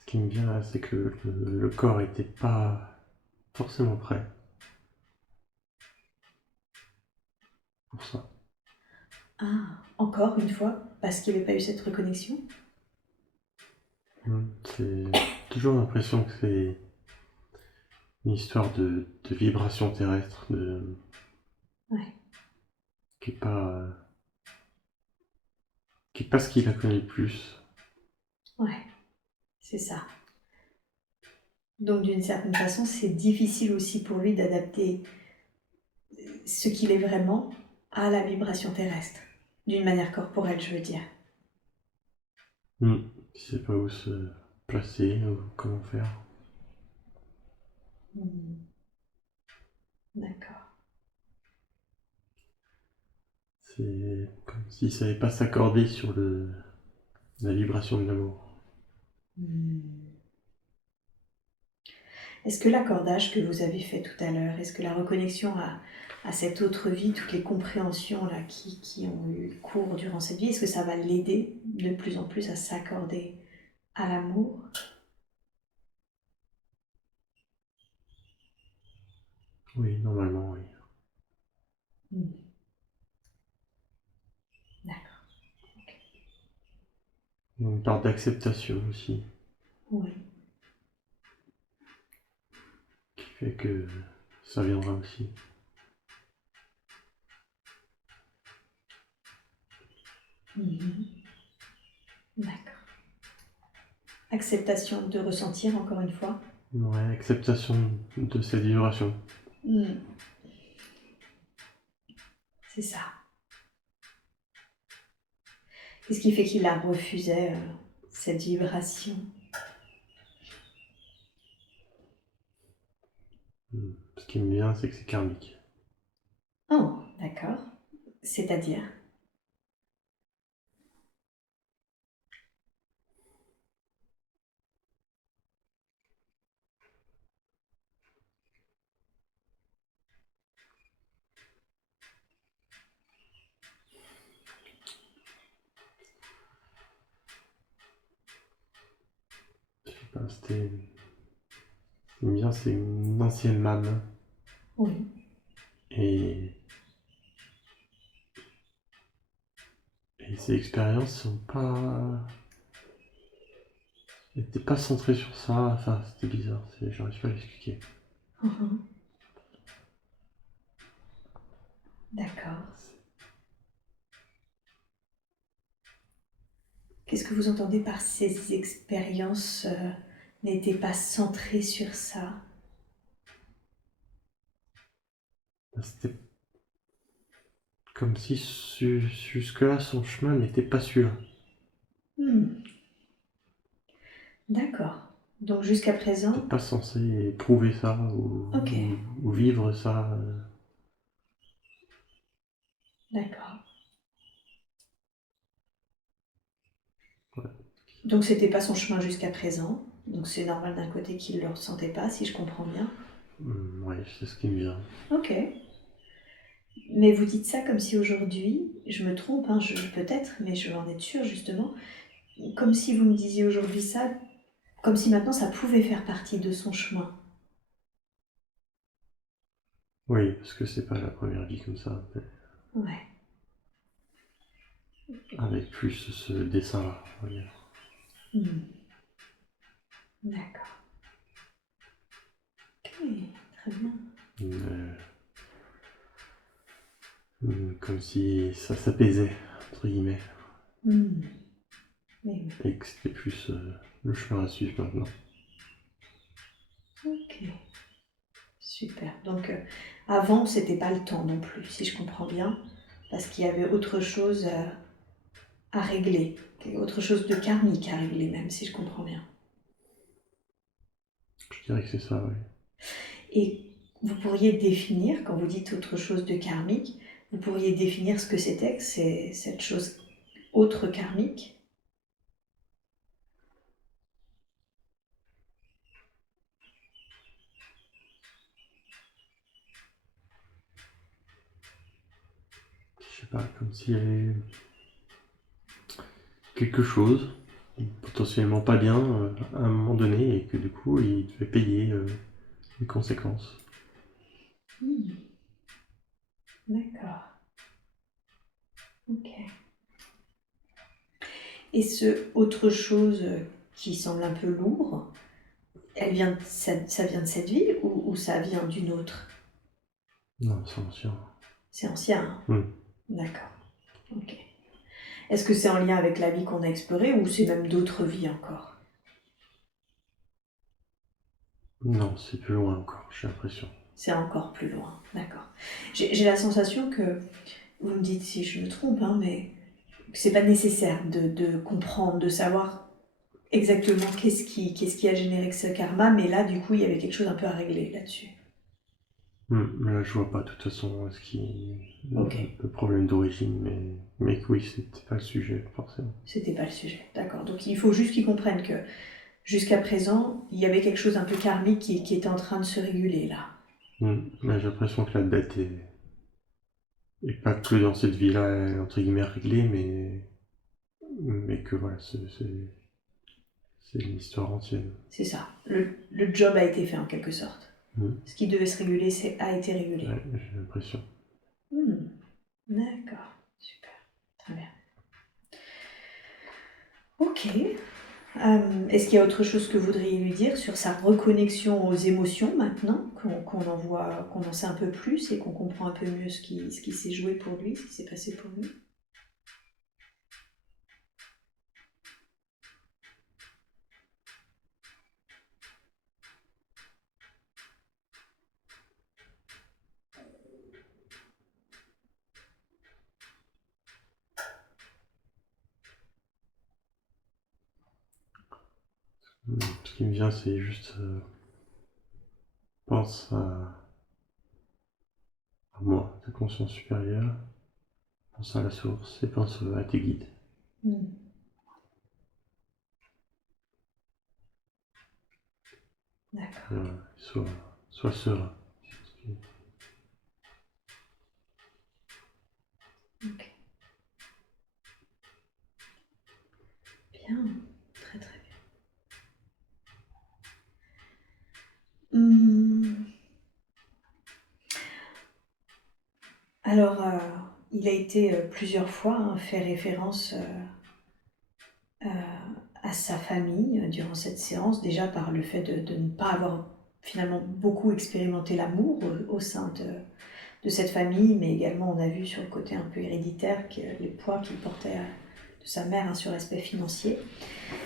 Ce qui me vient là, c'est que le corps était pas forcément prêt pour ça. Ah, encore une fois, parce qu'il n'y avait pas eu cette reconnexion? C'est toujours l'impression que c'est une histoire de vibration terrestre, Ouais. qui est pas ce qu'il a connu le plus. Ouais, c'est ça. Donc d'une certaine façon, c'est difficile aussi pour lui d'adapter ce qu'il est vraiment à la vibration terrestre, d'une manière corporelle, je veux dire. Il sait pas où se placer ou comment faire. D'accord. C'est comme s'il savait pas s'accorder sur la vibration de l'amour. Est-ce que l'accordage que vous avez fait tout à l'heure, est-ce que la reconnexion à cette autre vie, toutes les compréhensions là qui ont eu cours durant cette vie, est-ce que ça va l'aider de plus en plus à s'accorder à l'amour? Oui, normalement, oui. D'accord. Il y a une part d'acceptation aussi, Oui. qui fait que ça viendra aussi. D'accord. Acceptation de ressentir encore une fois. Ouais, acceptation de cette vibration. C'est ça. Qu'est-ce qui fait qu'il a refusé cette vibration? Ce qui me vient, c'est que c'est karmique. Oh, d'accord. C'est-à-dire? c'était bien, c'est une ancienne MAM. Oui. Et ces expériences n'étaient pas centrées sur ça. Enfin, c'était bizarre, j'arrive pas à l'expliquer. Mhm. D'accord. Qu'est-ce que vous entendez par ces expériences n'étaient pas centrées sur ça? C'était comme si jusque-là, son chemin n'était pas sûr. Hmm. D'accord. Donc jusqu'à présent, T'es pas censé éprouver ça ok, ou vivre ça. d'accord. Ouais. Donc c'était pas son chemin jusqu'à présent. Donc c'est normal d'un côté qu'il le ressentait pas, si je comprends bien. Ouais, c'est ce qui me vient. Ok. Mais vous dites ça comme si aujourd'hui, je me trompe, hein, peut-être, mais je veux en être sûre justement, comme si vous me disiez aujourd'hui ça, comme si maintenant ça pouvait faire partie de son chemin. Oui, parce que c'est pas la première vie comme ça. Ouais. Avec plus ce dessin-là, on va dire. Hmm. D'accord. Ok, très bien. Comme si ça s'apaisait, entre guillemets. Hmm. Mais oui. Et que c'était plus le chemin à suivre maintenant. Ok. Super. Donc avant, c'était pas le temps non plus, si je comprends bien, parce qu'il y avait autre chose à régler, autre chose de karmique à régler même, si je comprends bien. Je dirais que c'est ça, oui. Et vous pourriez définir, quand vous dites autre chose de karmique, vous pourriez définir ce que c'était que c'est cette chose autre karmique? Je sais pas, comme s'il y avait quelque chose, potentiellement pas bien, à un moment donné, et que du coup, il devait payer les conséquences. Hmm. D'accord. Ok. Et ce autre chose qui semble un peu lourd, ça vient de cette vie ou ça vient d'une autre? Non, c'est ancien. C'est ancien, hein? Hmm. D'accord. Ok. Est-ce que c'est en lien avec la vie qu'on a explorée ou c'est même d'autres vies encore? Non, c'est plus loin encore, j'ai l'impression. C'est encore plus loin, d'accord. J'ai la sensation que, vous me dites si je me trompe, hein, mais que c'est pas nécessaire de comprendre, de savoir exactement qu'est-ce qui a généré ce karma, mais là, du coup, il y avait quelque chose un peu à régler là-dessus. Mais là, je vois pas de toute façon Ok, le problème d'origine, mais que oui, c'était pas le sujet, forcément. c'était pas le sujet, d'accord. Donc il faut juste qu'ils comprennent que jusqu'à présent, il y avait quelque chose un peu karmique qui était en train de se réguler là. Mais j'ai l'impression que la dette est pas que dans cette vie-là, entre guillemets, réglée, mais que voilà, c'est une histoire ancienne. C'est ça. Le job a été fait en quelque sorte. Mm. Ce qui devait se réguler, a été régulé. Ouais, j'ai l'impression. Hmm, d'accord, super, très bien. Ok. Est-ce qu'il y a autre chose que vous voudriez lui dire sur sa reconnexion aux émotions maintenant, qu'on en sait un peu plus et qu'on comprend un peu mieux ce qui s'est joué pour lui, ce qui s'est passé pour lui? Ce qui me vient, c'est juste pense à moi, ta conscience supérieure, pense à la source et pense à tes guides. Hmm, d'accord, Sois serein. ok. Bien, très très bien. Alors, il a été plusieurs fois fait référence à sa famille durant cette séance, déjà par le fait de ne pas avoir finalement beaucoup expérimenté l'amour au sein de cette famille, mais également on a vu sur le côté un peu héréditaire les poids qu'il portait de sa mère sur l'aspect financier.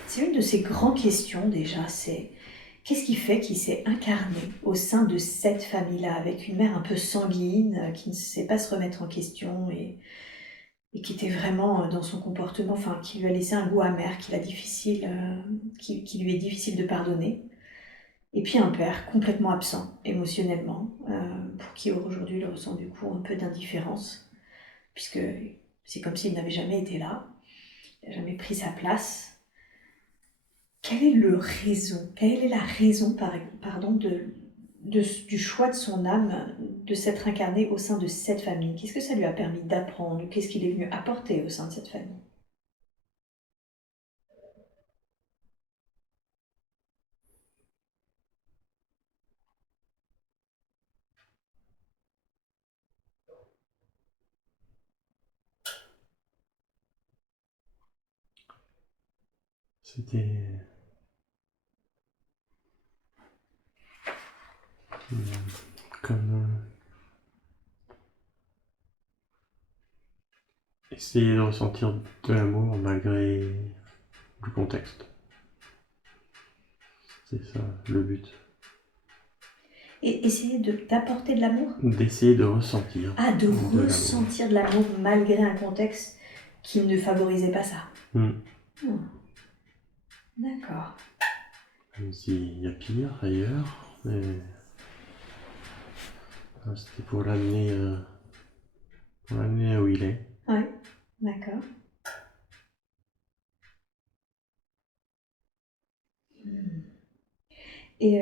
C'est une de ses grandes questions déjà, c'est qu'est-ce qui fait qu'il s'est incarné au sein de cette famille-là, avec une mère un peu sanguine, qui ne sait pas se remettre en question et qui était vraiment dans son comportement, enfin qui lui a laissé un goût amer, qui lui est difficile de pardonner. Et puis un père complètement absent émotionnellement, pour qui aujourd'hui il ressent du coup un peu d'indifférence, puisque c'est comme s'il n'avait jamais été là, il n'a jamais pris sa place. Quelle est la raison, pardon, du choix de son âme de s'être incarné au sein de cette famille? Qu'est-ce que ça lui a permis d'apprendre? Qu'est-ce qu'il est venu apporter au sein de cette famille? C'était comme essayer de ressentir de l'amour malgré le contexte. C'est ça le but. Et essayer d'apporter de l'amour? D'essayer de ressentir. Ah, de ressentir de l'amour malgré un contexte qui ne favorisait pas ça. D'accord. Même s'il y a pire ailleurs, mais c'était pour l'amener là où il est. Ouais, d'accord. Et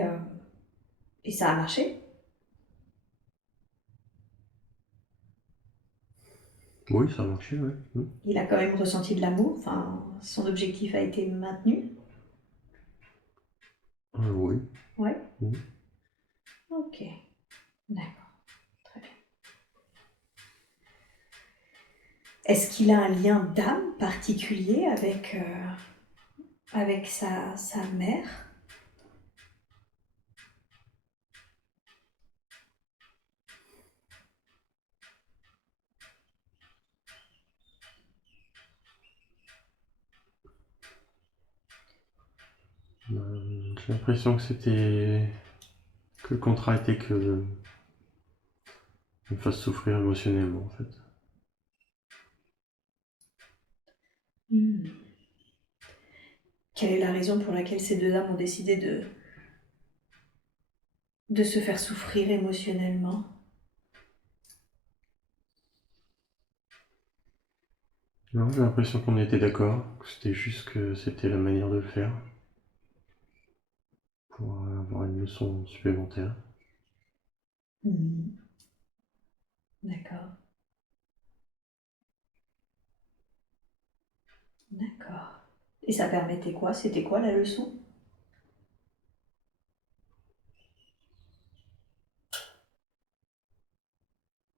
ça a marché? Oui, ça a marché, oui. Il a quand même ressenti de l'amour, enfin, son objectif a été maintenu? Oui. Ouais. Ok, d'accord, très bien. Est-ce qu'il a un lien d'âme particulier avec sa mère? J'ai l'impression que le contrat était que me fasse souffrir émotionnellement, en fait. Quelle est la raison pour laquelle ces deux âmes ont décidé de se faire souffrir émotionnellement? Non, j'ai l'impression qu'on était d'accord, que c'était juste que c'était la manière de le faire pour avoir une leçon supplémentaire. D'accord. D'accord. Et ça permettait quoi? C'était quoi la leçon?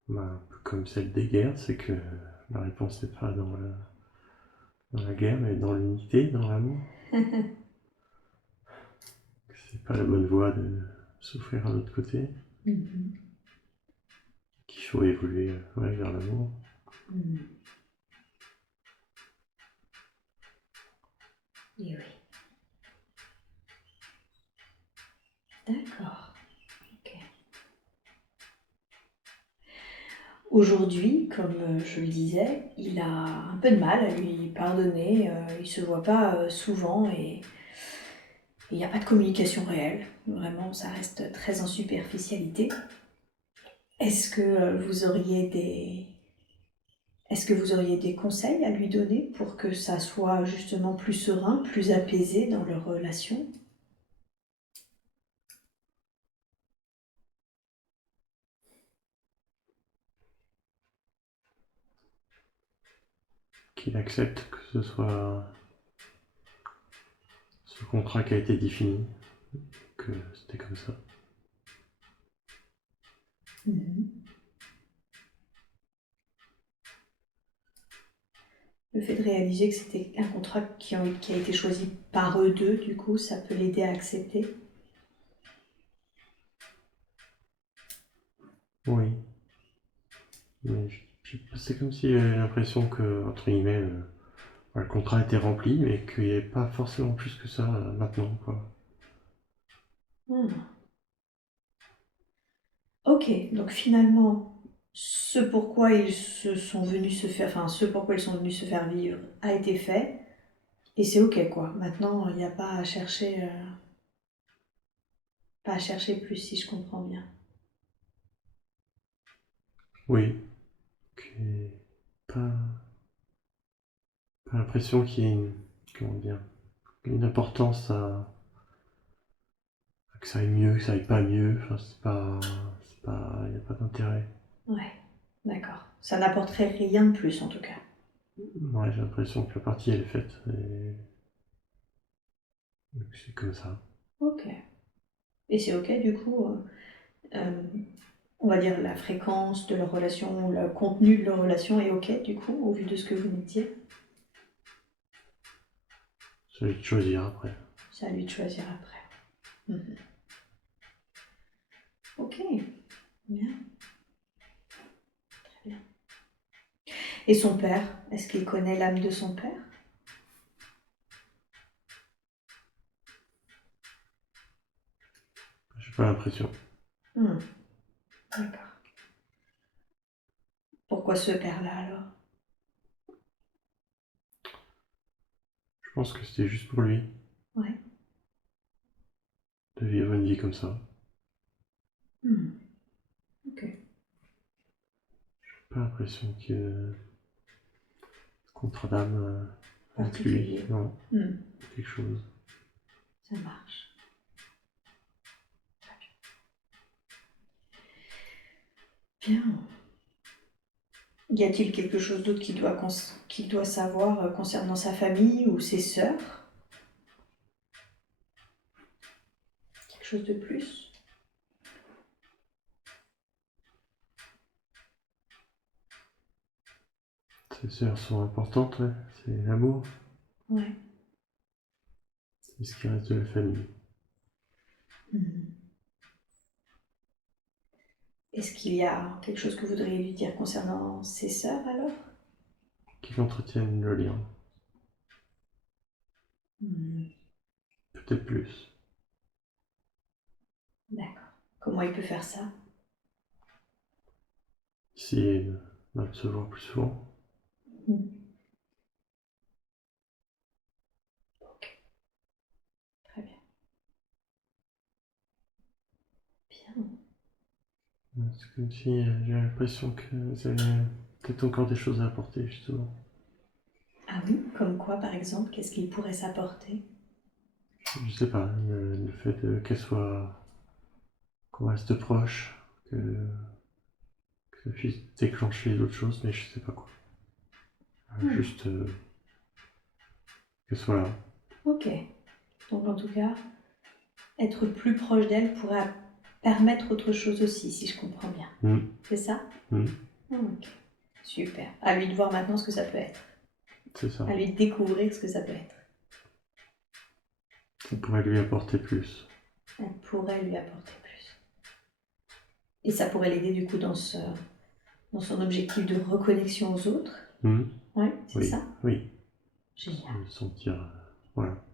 Un peu comme celle des guerres, c'est que la réponse n'est pas dans la guerre, mais dans l'unité, dans l'amour. C'est pas la bonne voie de souffrir à l'autre côté. Qu'il faut évoluer vers l'amour. Et oui. D'accord. Ok. Aujourd'hui, comme je le disais, il a un peu de mal à lui pardonner. Il ne se voit pas souvent et il n'y a pas de communication réelle. Vraiment, ça reste très en superficialité. Est-ce que vous auriez des conseils à lui donner pour que ça soit justement plus serein, plus apaisé dans leur relation? Qu'il accepte que ce soit ce contrat qui a été défini, que c'était comme ça. Le fait de réaliser que c'était un contrat qui a été choisi par eux deux, du coup, ça peut l'aider à accepter. Oui. Mais c'est comme si j'avais l'impression que, entre guillemets, le contrat était rempli, mais qu'il n'y avait pas forcément plus que ça maintenant, quoi. Ok, donc finalement, ce pourquoi ils sont venus se faire vivre a été fait, et c'est ok quoi. Maintenant, il n'y a pas à chercher, plus, si je comprends bien. Oui. Pas, pas l'impression qu'il y ait comment dire, une importance à que ça aille mieux, que ça aille pas mieux. Enfin, il n'y a pas d'intérêt. Ouais, d'accord. Ça n'apporterait rien de plus en tout cas. Ouais, j'ai l'impression que la partie elle est faite et c'est comme ça. Ok. Et c'est ok du coup, on va dire la fréquence de leur relation, ou le contenu de leur relation est ok du coup, au vu de ce que vous venez de dire. C'est à lui de choisir après. C'est à lui de choisir après. Ok, bien. Très bien. Et son père, est-ce qu'il connaît l'âme de son père? J'ai pas l'impression. D'accord. Pourquoi ce père-là alors? Je pense que c'était juste pour lui. Ouais. De vivre une vie comme ça. Ok. Pas l'impression que contrat d'âme avec lui. Particulier. Non. Quelque chose. Ça marche. Bien. Y a-t-il quelque chose d'autre qu'il doit savoir concernant sa famille ou ses sœurs? Quelque chose de plus? Ses sœurs sont importantes, ouais. C'est l'amour. Ouais. C'est ce qui reste de la famille. Est-ce qu'il y a quelque chose que vous voudriez lui dire concernant ses sœurs alors? Qu'ils entretiennent le lien. Peut-être plus. D'accord. Comment il peut faire ça? Essayer de se voir plus souvent. Ok. Très bien. Bien. C'est comme si j'ai l'impression que vous avez peut-être encore des choses à apporter, justement. Ah oui, comme quoi par exemple? Qu'est-ce qu'il pourrait s'apporter? Je sais pas, le fait qu'on reste proche, que ça puisse déclencher d'autres choses, mais je sais pas quoi. Juste que ce soit là. Ok. Donc en tout cas, être plus proche d'elle pourrait permettre autre chose aussi, si je comprends bien. C'est ça? Ok. Super. À lui de voir maintenant ce que ça peut être. C'est ça. À lui de découvrir ce que ça peut être. Ça pourrait lui apporter plus. Elle pourrait lui apporter plus. Et ça pourrait l'aider du coup dans son objectif de reconnexion aux autres. Ouais, c'est ça? Oui. Génial. Se sentir, voilà.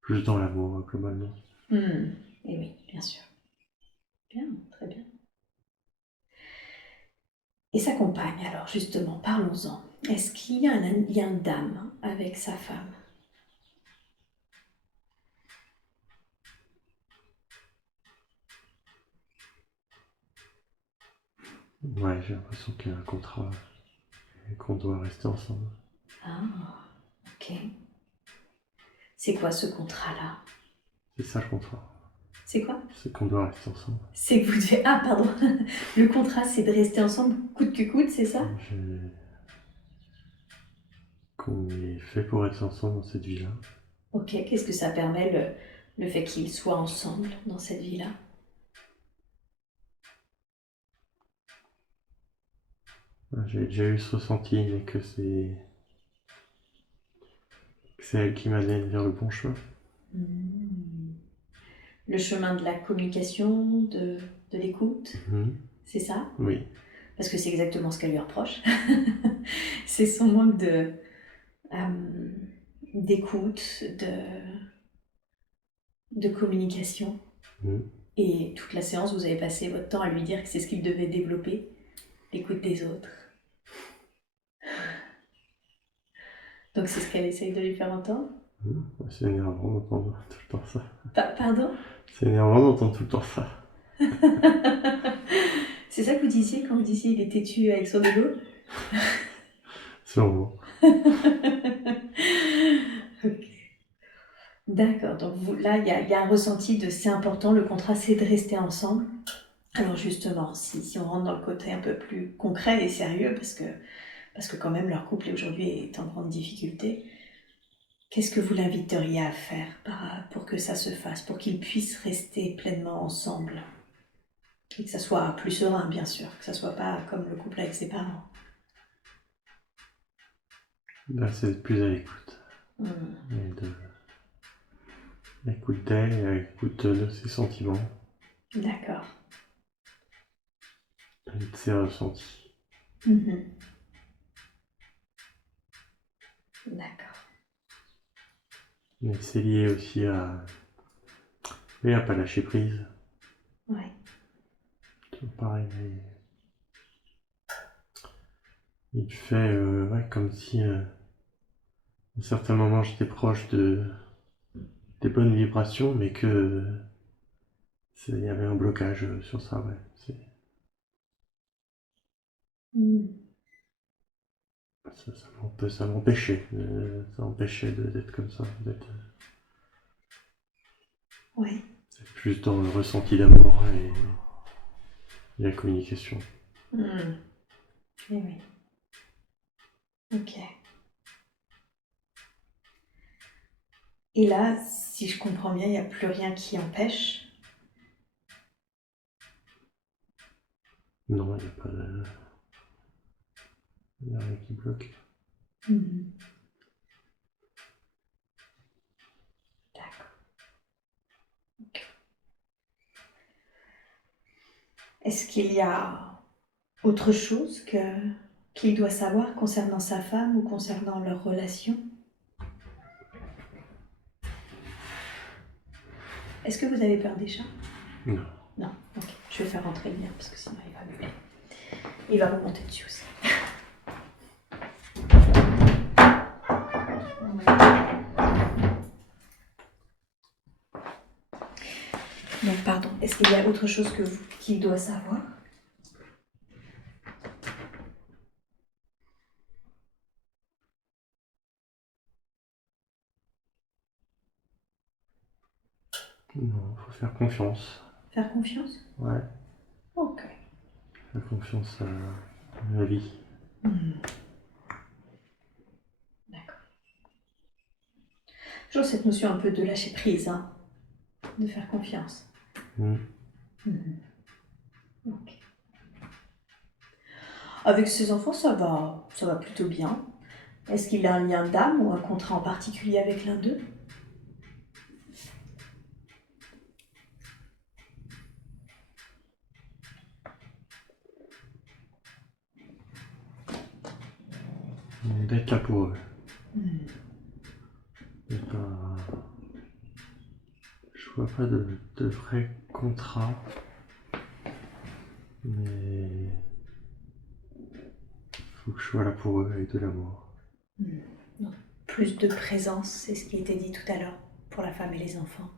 Plus dans l'amour, globalement. Et oui, bien sûr. Bien, très bien. Et sa compagne, alors justement, parlons-en. Est-ce qu'il y a un lien d'âme avec sa femme? Ouais, j'ai l'impression qu'il y a un contrat et qu'on doit rester ensemble. Ah, ok. C'est quoi ce contrat-là? C'est ça le contrat. C'est quoi? C'est qu'on doit rester ensemble. C'est que vous devez... Ah, pardon. Le contrat, c'est de rester ensemble coûte que coûte, c'est ça? Qu'on est fait pour être ensemble dans cette vie-là. Ok, qu'est-ce que ça permet, le fait qu'ils soient ensemble dans cette vie-là? J'ai déjà eu ce ressenti, mais que c'est elle qui m'amène vers le bon chemin. Le chemin de la communication, de l'écoute, c'est ça? Oui. Parce que c'est exactement ce qu'elle lui reproche. C'est son manque d'écoute, de communication. Et toute la séance, vous avez passé votre temps à lui dire que c'est ce qu'il devait développer, l'écoute des autres. Donc c'est ce qu'elle essaye de lui faire entendre? C'est énervant d'entendre tout le temps ça. Pardon? C'est énervant d'entendre tout le temps ça. C'est ça que vous disiez quand vous disiez il est têtu avec son ego? Sûrement. Ok. D'accord, donc là, il y a un ressenti de c'est important, le contrat, c'est de rester ensemble. Alors justement, si on rentre dans le côté un peu plus concret et sérieux, parce que quand même leur couple aujourd'hui est en grande difficulté, qu'est-ce que vous l'inviteriez à faire pour que ça se fasse, pour qu'ils puissent rester pleinement ensemble? Et que ça soit plus serein, bien sûr, que ça soit pas comme le couple avec ses parents. C'est d'être plus à l'écoute. Et l'écoute d'elle et à l'écoute de ses sentiments. D'accord. Et de ses ressentis. D'accord. Mais c'est lié aussi à pas lâcher prise. Ouais. C'est pareil, mais il fait comme si à un certain moment j'étais proche des bonnes vibrations, mais que il y avait un blocage sur ça, ouais. Ça m'empêchait, d'être comme ça, d'être plus dans le ressenti d'amour et la communication. Oui. Ok. Et là, si je comprends bien, il n'y a plus rien qui empêche? Non, il n'y a pas de... Il n'y a rien qui bloque. D'accord. Okay. Est-ce qu'il y a autre chose qu'il doit savoir concernant sa femme ou concernant leur relation? Est-ce que vous avez peur des chats? Non. Non, ok. Je vais faire rentrer le mien parce que sinon il va gueuler. Il va remonter dessus aussi. Donc pardon, est-ce qu'il y a autre chose qu'il doit savoir? Non, il faut faire confiance. Faire confiance? Ouais. Ok. Faire confiance à la vie. D'accord. Toujours cette notion un peu de lâcher prise, hein, de faire confiance. Ok. Avec ses enfants, ça va plutôt bien. Est-ce qu'il a un lien d'âme ou un contrat en particulier avec l'un d'eux? D'être là pour eux. Je vois pas de vrai contrat, mais il faut que je sois là pour eux avec de l'amour. Donc, plus de présence, c'est ce qui a été dit tout à l'heure, pour la femme et les enfants.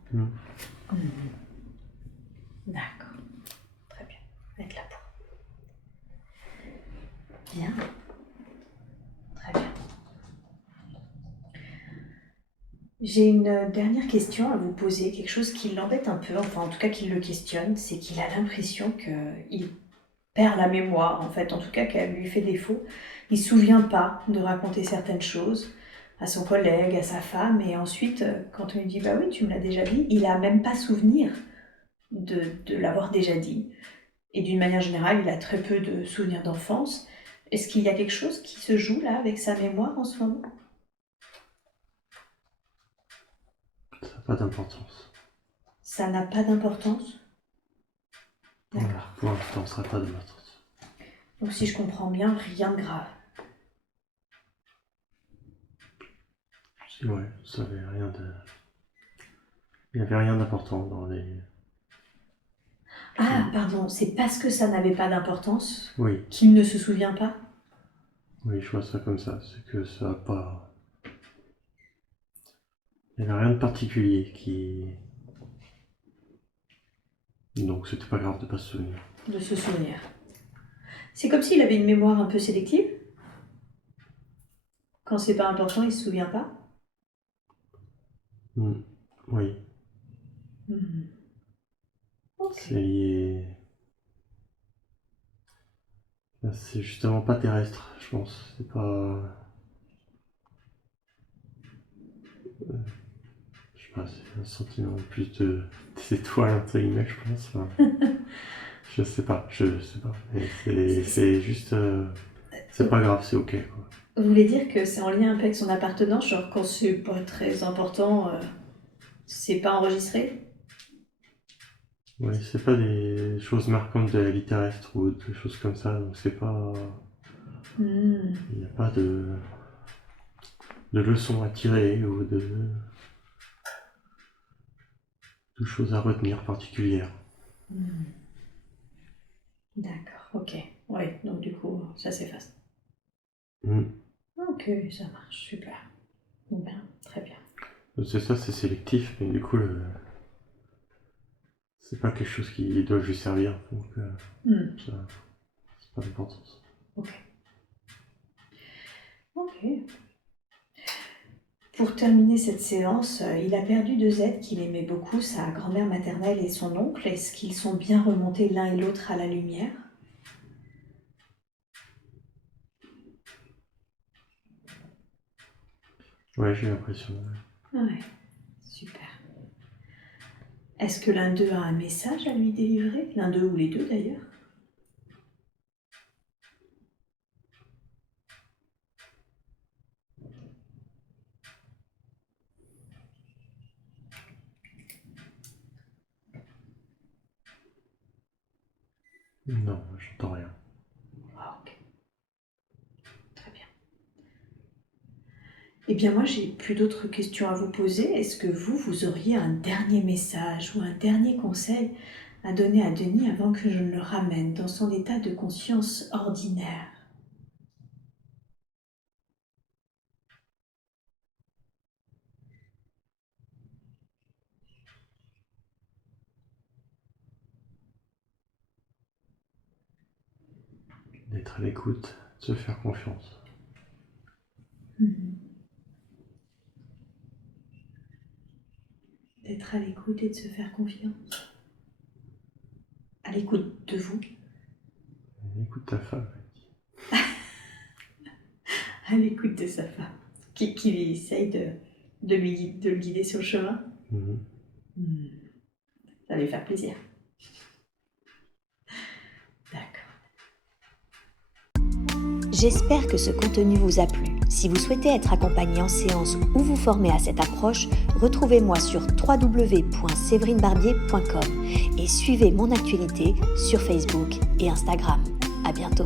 D'accord. Très bien. Être là pour eux. Bien. Très bien. J'ai une dernière question à vous poser, quelque chose qui l'embête un peu, enfin en tout cas qui le questionne, c'est qu'il a l'impression qu'il perd la mémoire, en fait, en tout cas qu'elle lui fait défaut. Il ne se souvient pas de raconter certaines choses à son collègue, à sa femme, et ensuite, quand on lui dit « bah oui, tu me l'as déjà dit », il n'a même pas souvenir de l'avoir déjà dit. Et d'une manière générale, il a très peu de souvenirs d'enfance. Est-ce qu'il y a quelque chose qui se joue là avec sa mémoire en ce moment? Ça n'a pas d'importance. Ça n'a pas d'importance? D'accord. Voilà, pour l'instant, ça n'a pas d'importance. Donc si je comprends bien, rien de grave. Si, ouais, ça avait rien de... Il n'y avait rien d'important dans les... Ah, pardon, c'est parce que ça n'avait pas d'importance Oui, qu'il ne se souvient pas? oui, je vois ça comme ça. C'est que ça n'a pas... Il n'y avait rien de particulier qui... Donc c'était pas grave de pas se souvenir. De se souvenir. C'est comme s'il avait une mémoire un peu sélective? Quand c'est pas important, il se souvient pas? Oui, Ok. c'est lié... C'est justement pas terrestre, je pense. C'est pas... Je sais pas, c'est un sentiment plus de... des étoiles, entre guillemets, je pense. Enfin, je sais pas. Mais c'est juste... c'est pas grave, c'est ok, quoi. Vous voulez dire que c'est en lien un peu avec son appartenance, genre quand c'est pas très important, c'est pas enregistré? Oui, c'est pas des choses marquantes de la vie terrestre ou des choses comme ça, donc c'est pas... Il n'y a pas de leçons à tirer ou de choses à retenir particulières. D'accord, ok. Ouais, donc du coup, ça s'efface. Ok, ça marche, super. Bien, très bien. C'est ça, c'est sélectif, mais du coup, c'est pas quelque chose qui doit lui servir, donc ça, c'est pas d'importance. Ok. Pour terminer cette séance, il a perdu 2 êtres qu'il aimait beaucoup, sa grand-mère maternelle et son oncle. Est-ce qu'ils sont bien remontés l'un et l'autre à la lumière? Ouais, j'ai l'impression. Ouais, super. Est-ce que l'un d'eux a un message à lui délivrer? L'un d'eux ou les deux d'ailleurs? Non, j'entends rien. Ah, ok. Très bien. Eh bien moi, j'ai plus d'autres questions à vous poser. Est-ce que vous auriez un dernier message ou un dernier conseil à donner à Denis avant que je ne le ramène dans son état de conscience ordinaire? D'être à l'écoute, de se faire confiance. D'être à l'écoute et de se faire confiance. À l'écoute de vous. Écoute ta femme. À l'écoute de sa femme. Qui essaye de le guider sur le chemin. Ça va lui faire plaisir. D'accord. J'espère que ce contenu vous a plu. Si vous souhaitez être accompagné en séance ou vous former à cette approche, retrouvez-moi sur www.séverinebarbier.com et suivez mon actualité sur Facebook et Instagram. À bientôt.